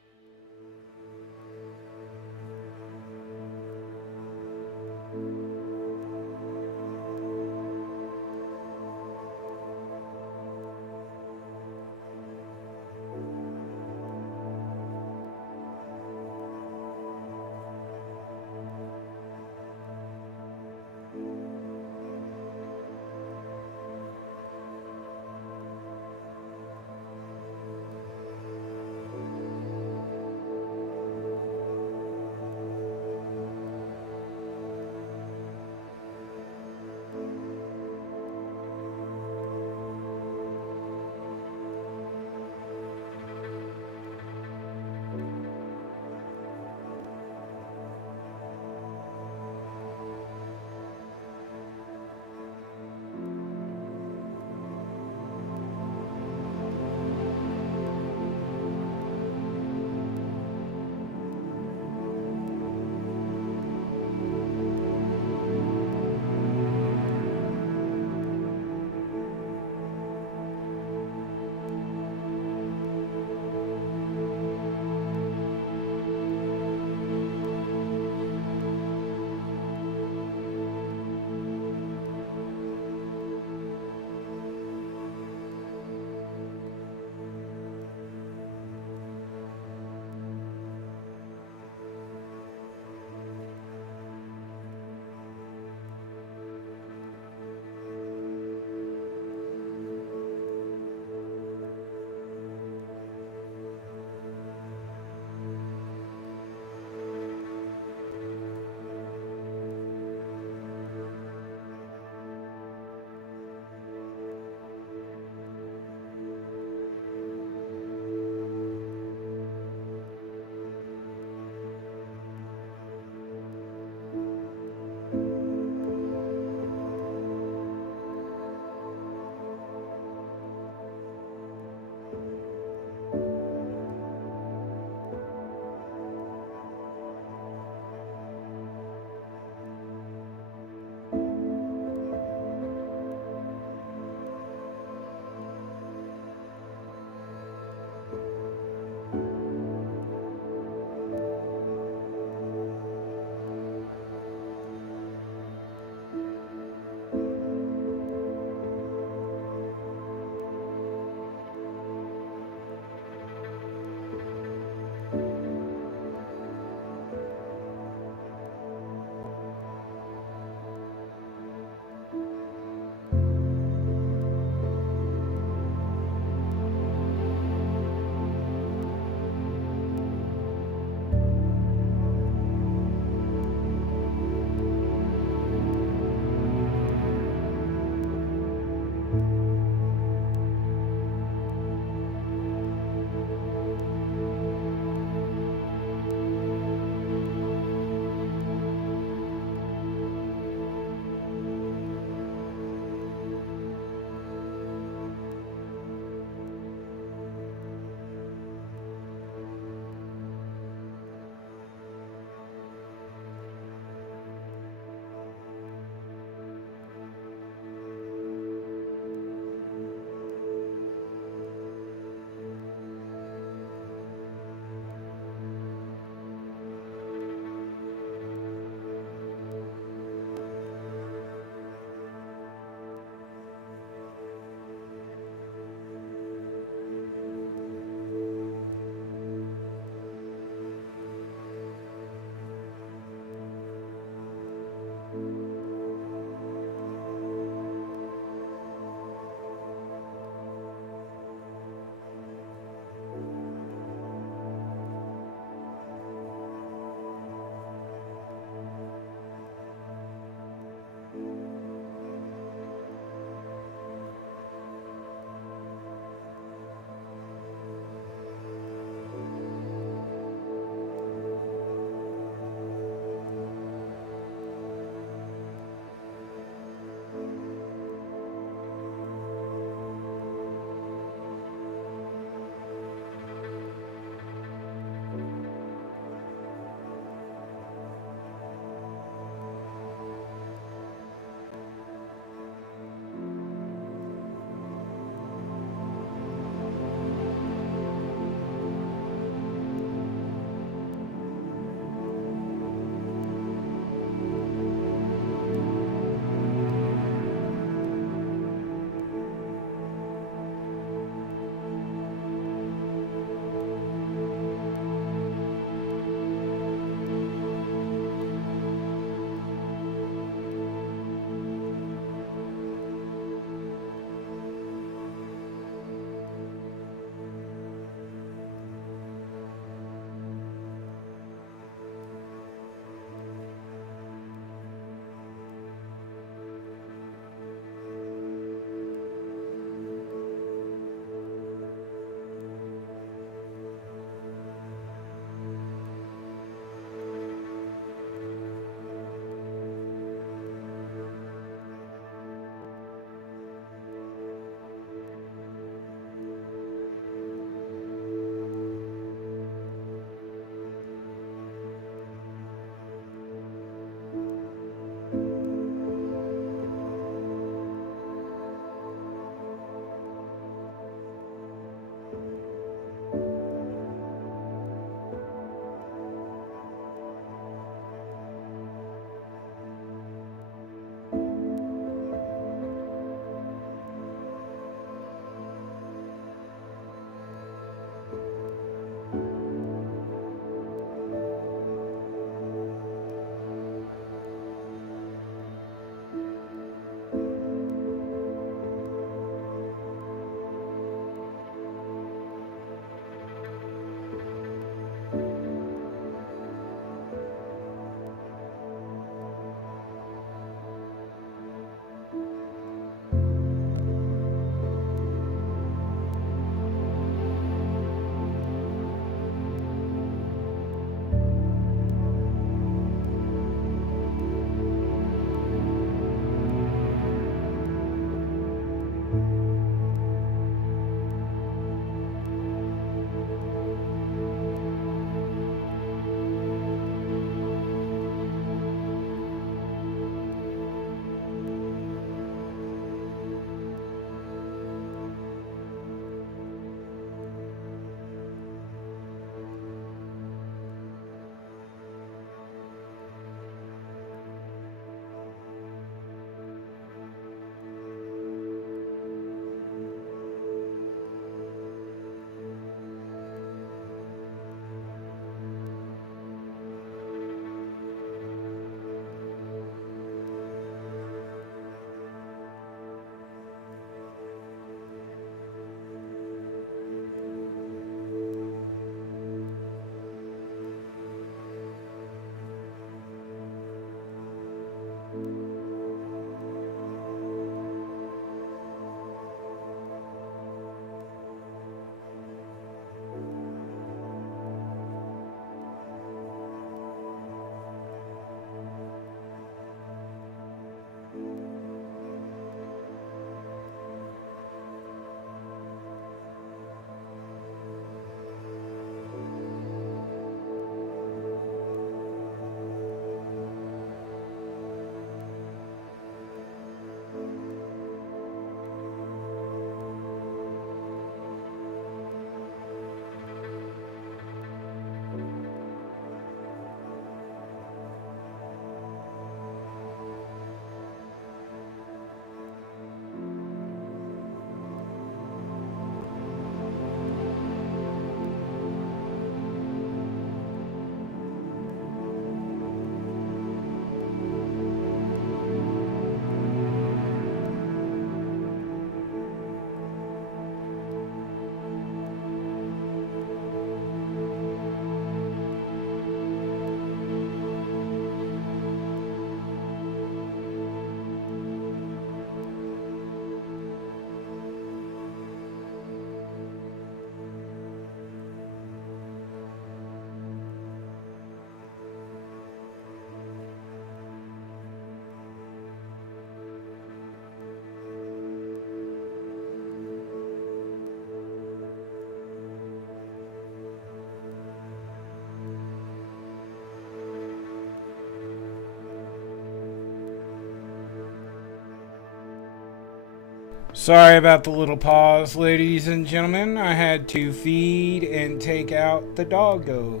Sorry about the little pause, ladies and gentlemen. I had to feed and take out the doggo.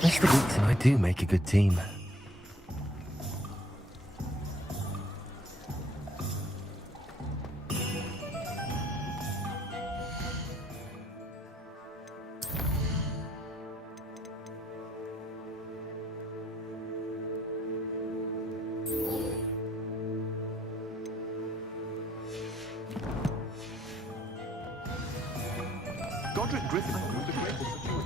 Mr. Weeks and I do make a good team. Godric Griffin would be grateful for you.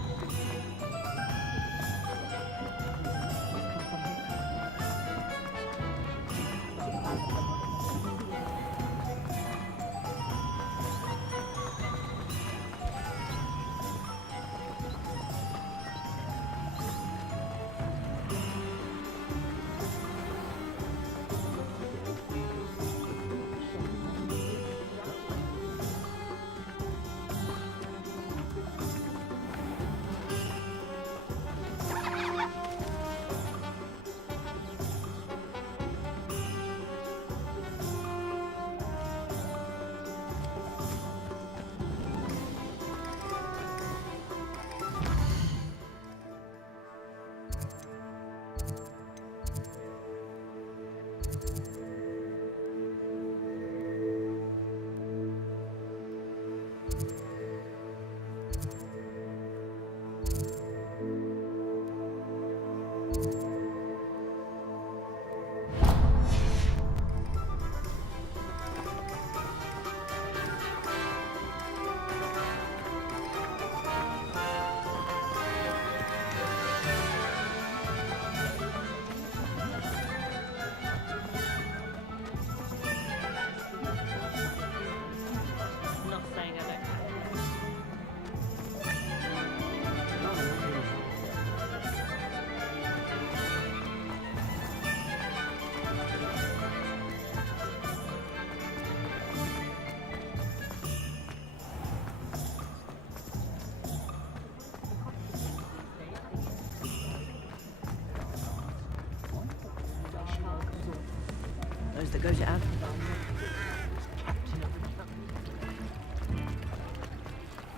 Those that go to Ab.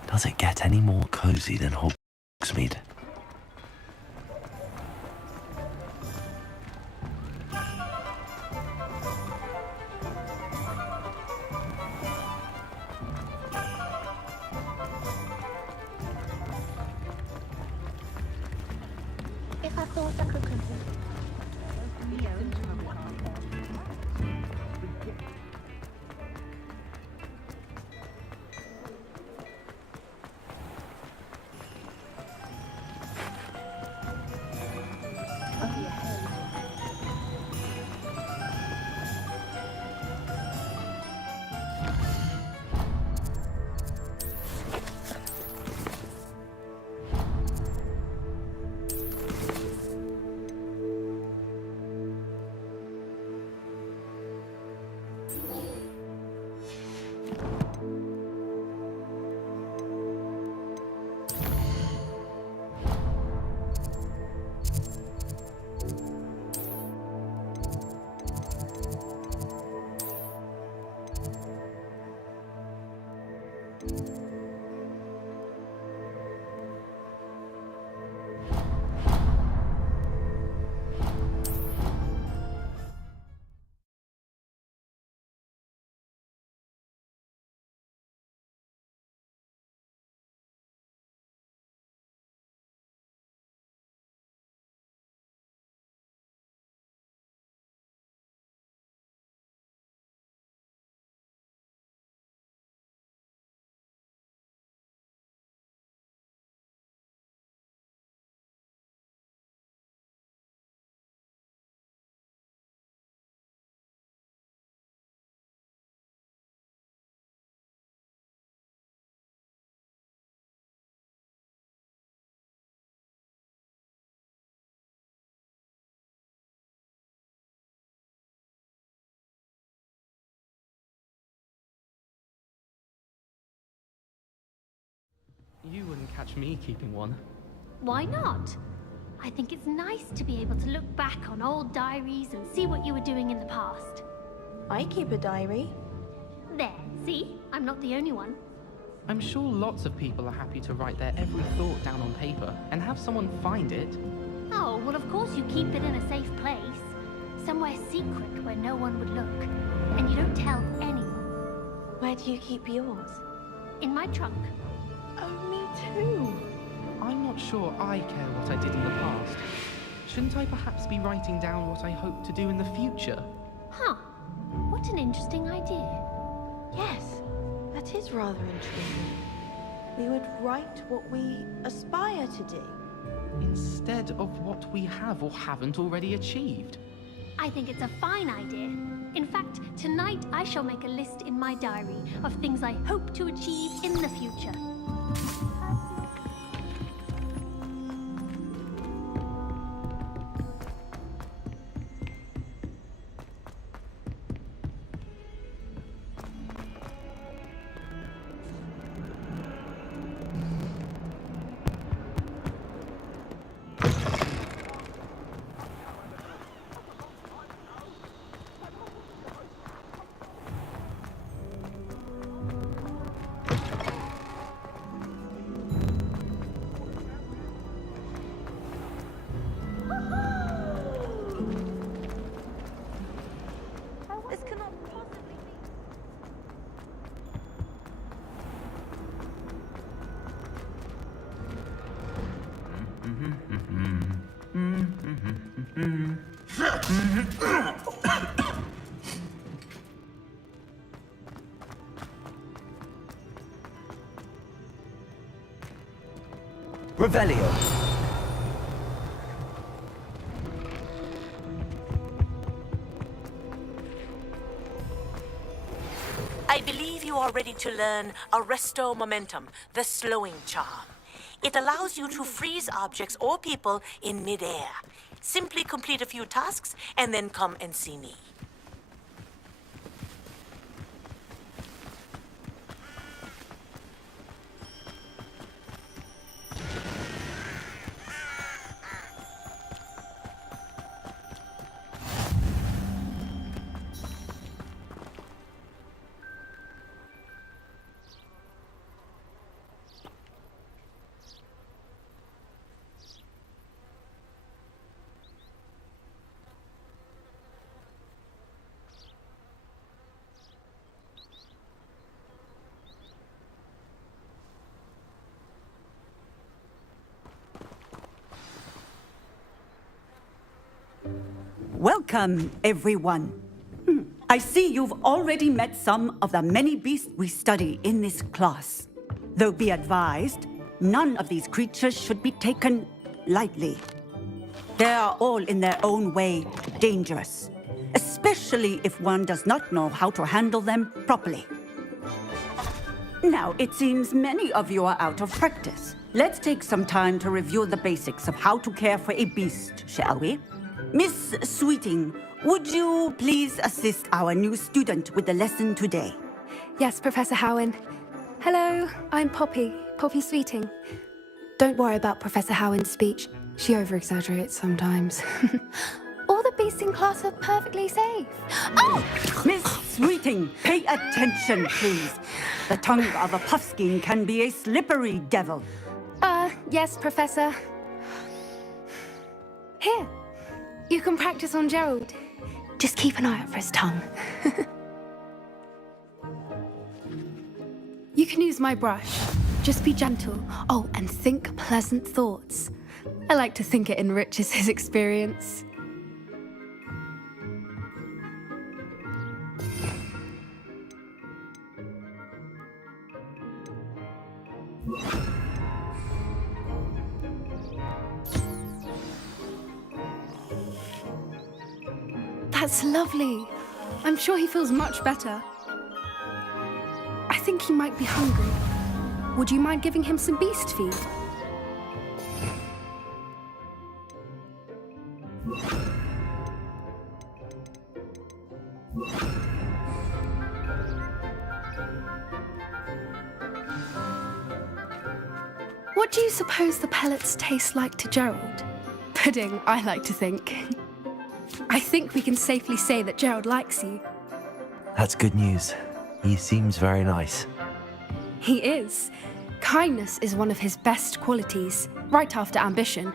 Does it get any more cozy than Hogsmeade? If I thought I could convince You wouldn't catch me keeping one. Why not? I think it's nice to be able to look back on old diaries and see what you were doing in the past. I keep a diary. There, see? I'm not the only one. I'm sure lots of people are happy to write their every thought down on paper and have someone find it. Oh, well of course you keep it in a safe place. Somewhere secret where no one would look. And you don't tell anyone. Where do you keep yours? In my trunk. Oh, me too. I'm not sure I care what I did in the past. Shouldn't I perhaps be writing down what I hope to do in the future? Huh. What an interesting idea. Yes, that is rather intriguing. We would write what we aspire to do. Instead of what we have or haven't already achieved. I think it's a fine idea. In fact, tonight I shall make a list in my diary of things I hope to achieve in the future. This cannot possibly be. Revelio. I believe you are ready to learn Arresto Momentum, the slowing charm. It allows you to freeze objects or people in midair. Simply complete a few tasks and then come and see me. Welcome, everyone. I see you've already met some of the many beasts we study in this class. Though be advised, none of these creatures should be taken lightly. They are all in their own way dangerous, especially if one does not know how to handle them properly. Now, it seems many of you are out of practice. Let's take some time to review the basics of how to care for a beast, shall we? Miss Sweeting, would you please assist our new student with the lesson today? Yes, Professor Howen. Hello, I'm Poppy Sweeting. Don't worry about Professor Howen's speech. She over-exaggerates sometimes. All the beasts in class are perfectly safe. Oh! Miss Sweeting, pay attention, please. The tongue of a puffskein can be a slippery devil. Yes, Professor. Here, you can practice on Gerald. Just keep an eye out for his tongue. You can use my brush. Just be gentle. Oh, and think pleasant thoughts. I like to think it enriches his experience. That's lovely. I'm sure he feels much better. I think he might be hungry. Would you mind giving him some beast feed? What do you suppose the pellets taste like to Gerald? Pudding, I like to think. I think we can safely say that Gerald likes you. That's good news. He seems very nice. He is. Kindness is one of his best qualities, right after ambition.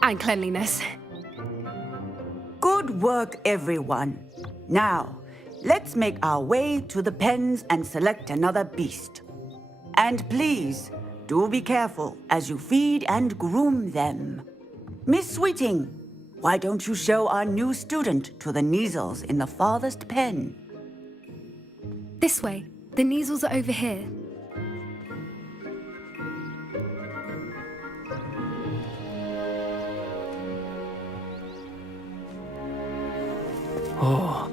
And cleanliness. Good work, everyone. Now, let's make our way to the pens and select another beast. And please, do be careful as you feed and groom them. Miss Sweeting, why don't you show our new student to the Neasels in the farthest pen? This way. The Neasels are over here. Oh,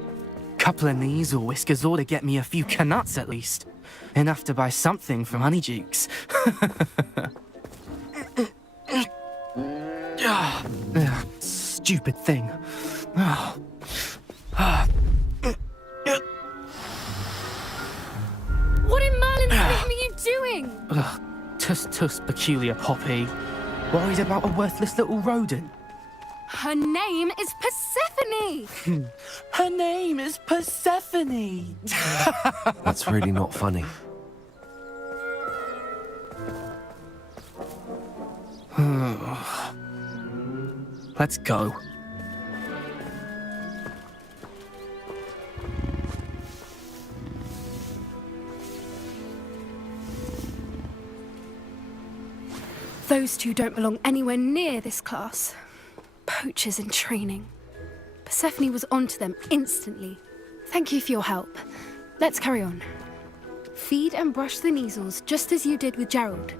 couple of Neasel whiskers ought to get me a few canuts at least. Enough to buy something from Honeydukes. Stupid thing. What in Merlin's name are you doing? Ugh, tuss, peculiar poppy. Worried about a worthless little rodent. Her name is Persephone! Her name is Persephone! That's really not funny. Let's go. Those two don't belong anywhere near this class. Poachers in training. Persephone was onto them instantly. Thank you for your help. Let's carry on. Feed and brush the Neasels just as you did with Gerald.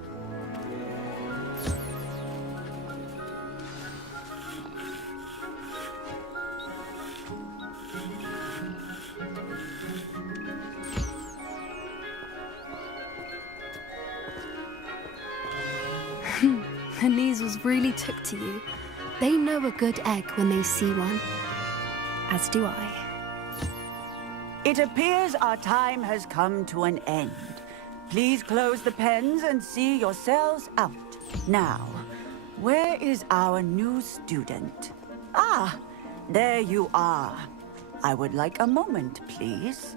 The Neasels really took to you. They know a good egg when they see one. As do I. It appears our time has come to an end. Please close the pens and see yourselves out. Now, where is our new student? Ah, there you are. I would like a moment, please.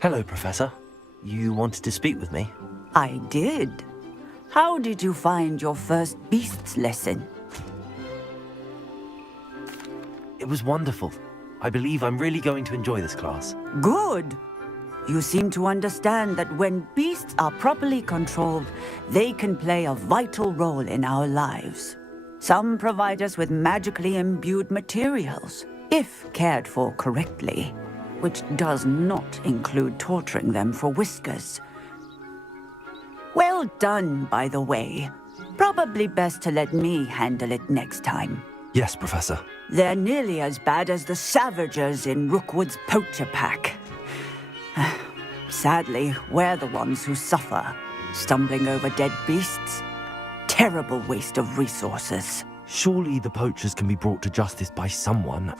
Hello, Professor. You wanted to speak with me? I did. How did you find your first beasts lesson? It was wonderful. I believe I'm really going to enjoy this class. Good. You seem to understand that when beasts are properly controlled, they can play a vital role in our lives. Some provide us with magically imbued materials, if cared for correctly, which does not include torturing them for whiskers. Well done, by the way. Probably best to let me handle it next time. Yes, Professor. They're nearly as bad as the Savagers in Rookwood's poacher pack. Sadly, we're the ones who suffer, stumbling over dead beasts. Terrible waste of resources. Surely the poachers can be brought to justice by someone.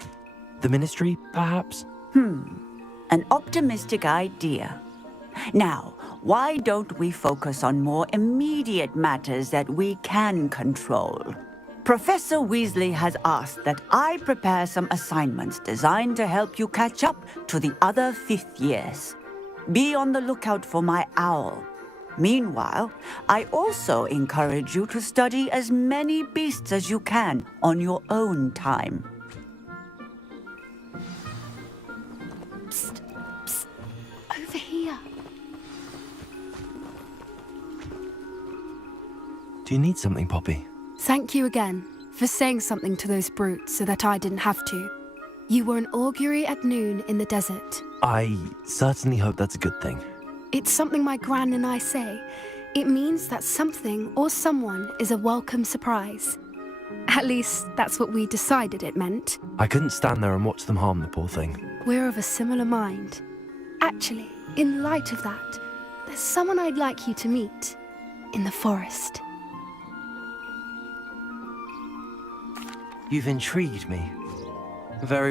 The Ministry, perhaps? An optimistic idea. Now, why don't we focus on more immediate matters that we can control? Professor Weasley has asked that I prepare some assignments designed to help you catch up to the other 5th years. Be on the lookout for my owl. Meanwhile, I also encourage you to study as many beasts as you can on your own time. Psst, psst, over here. Do you need something, Poppy? Thank you again for saying something to those brutes so that I didn't have to. You were an augury at noon in the desert. I certainly hope that's a good thing. It's something my gran and I say. It means that something or someone is a welcome surprise. At least, that's what we decided it meant. I couldn't stand there and watch them harm the poor thing. We're of a similar mind. Actually, in light of that, there's someone I'd like you to meet in the forest. You've intrigued me. Very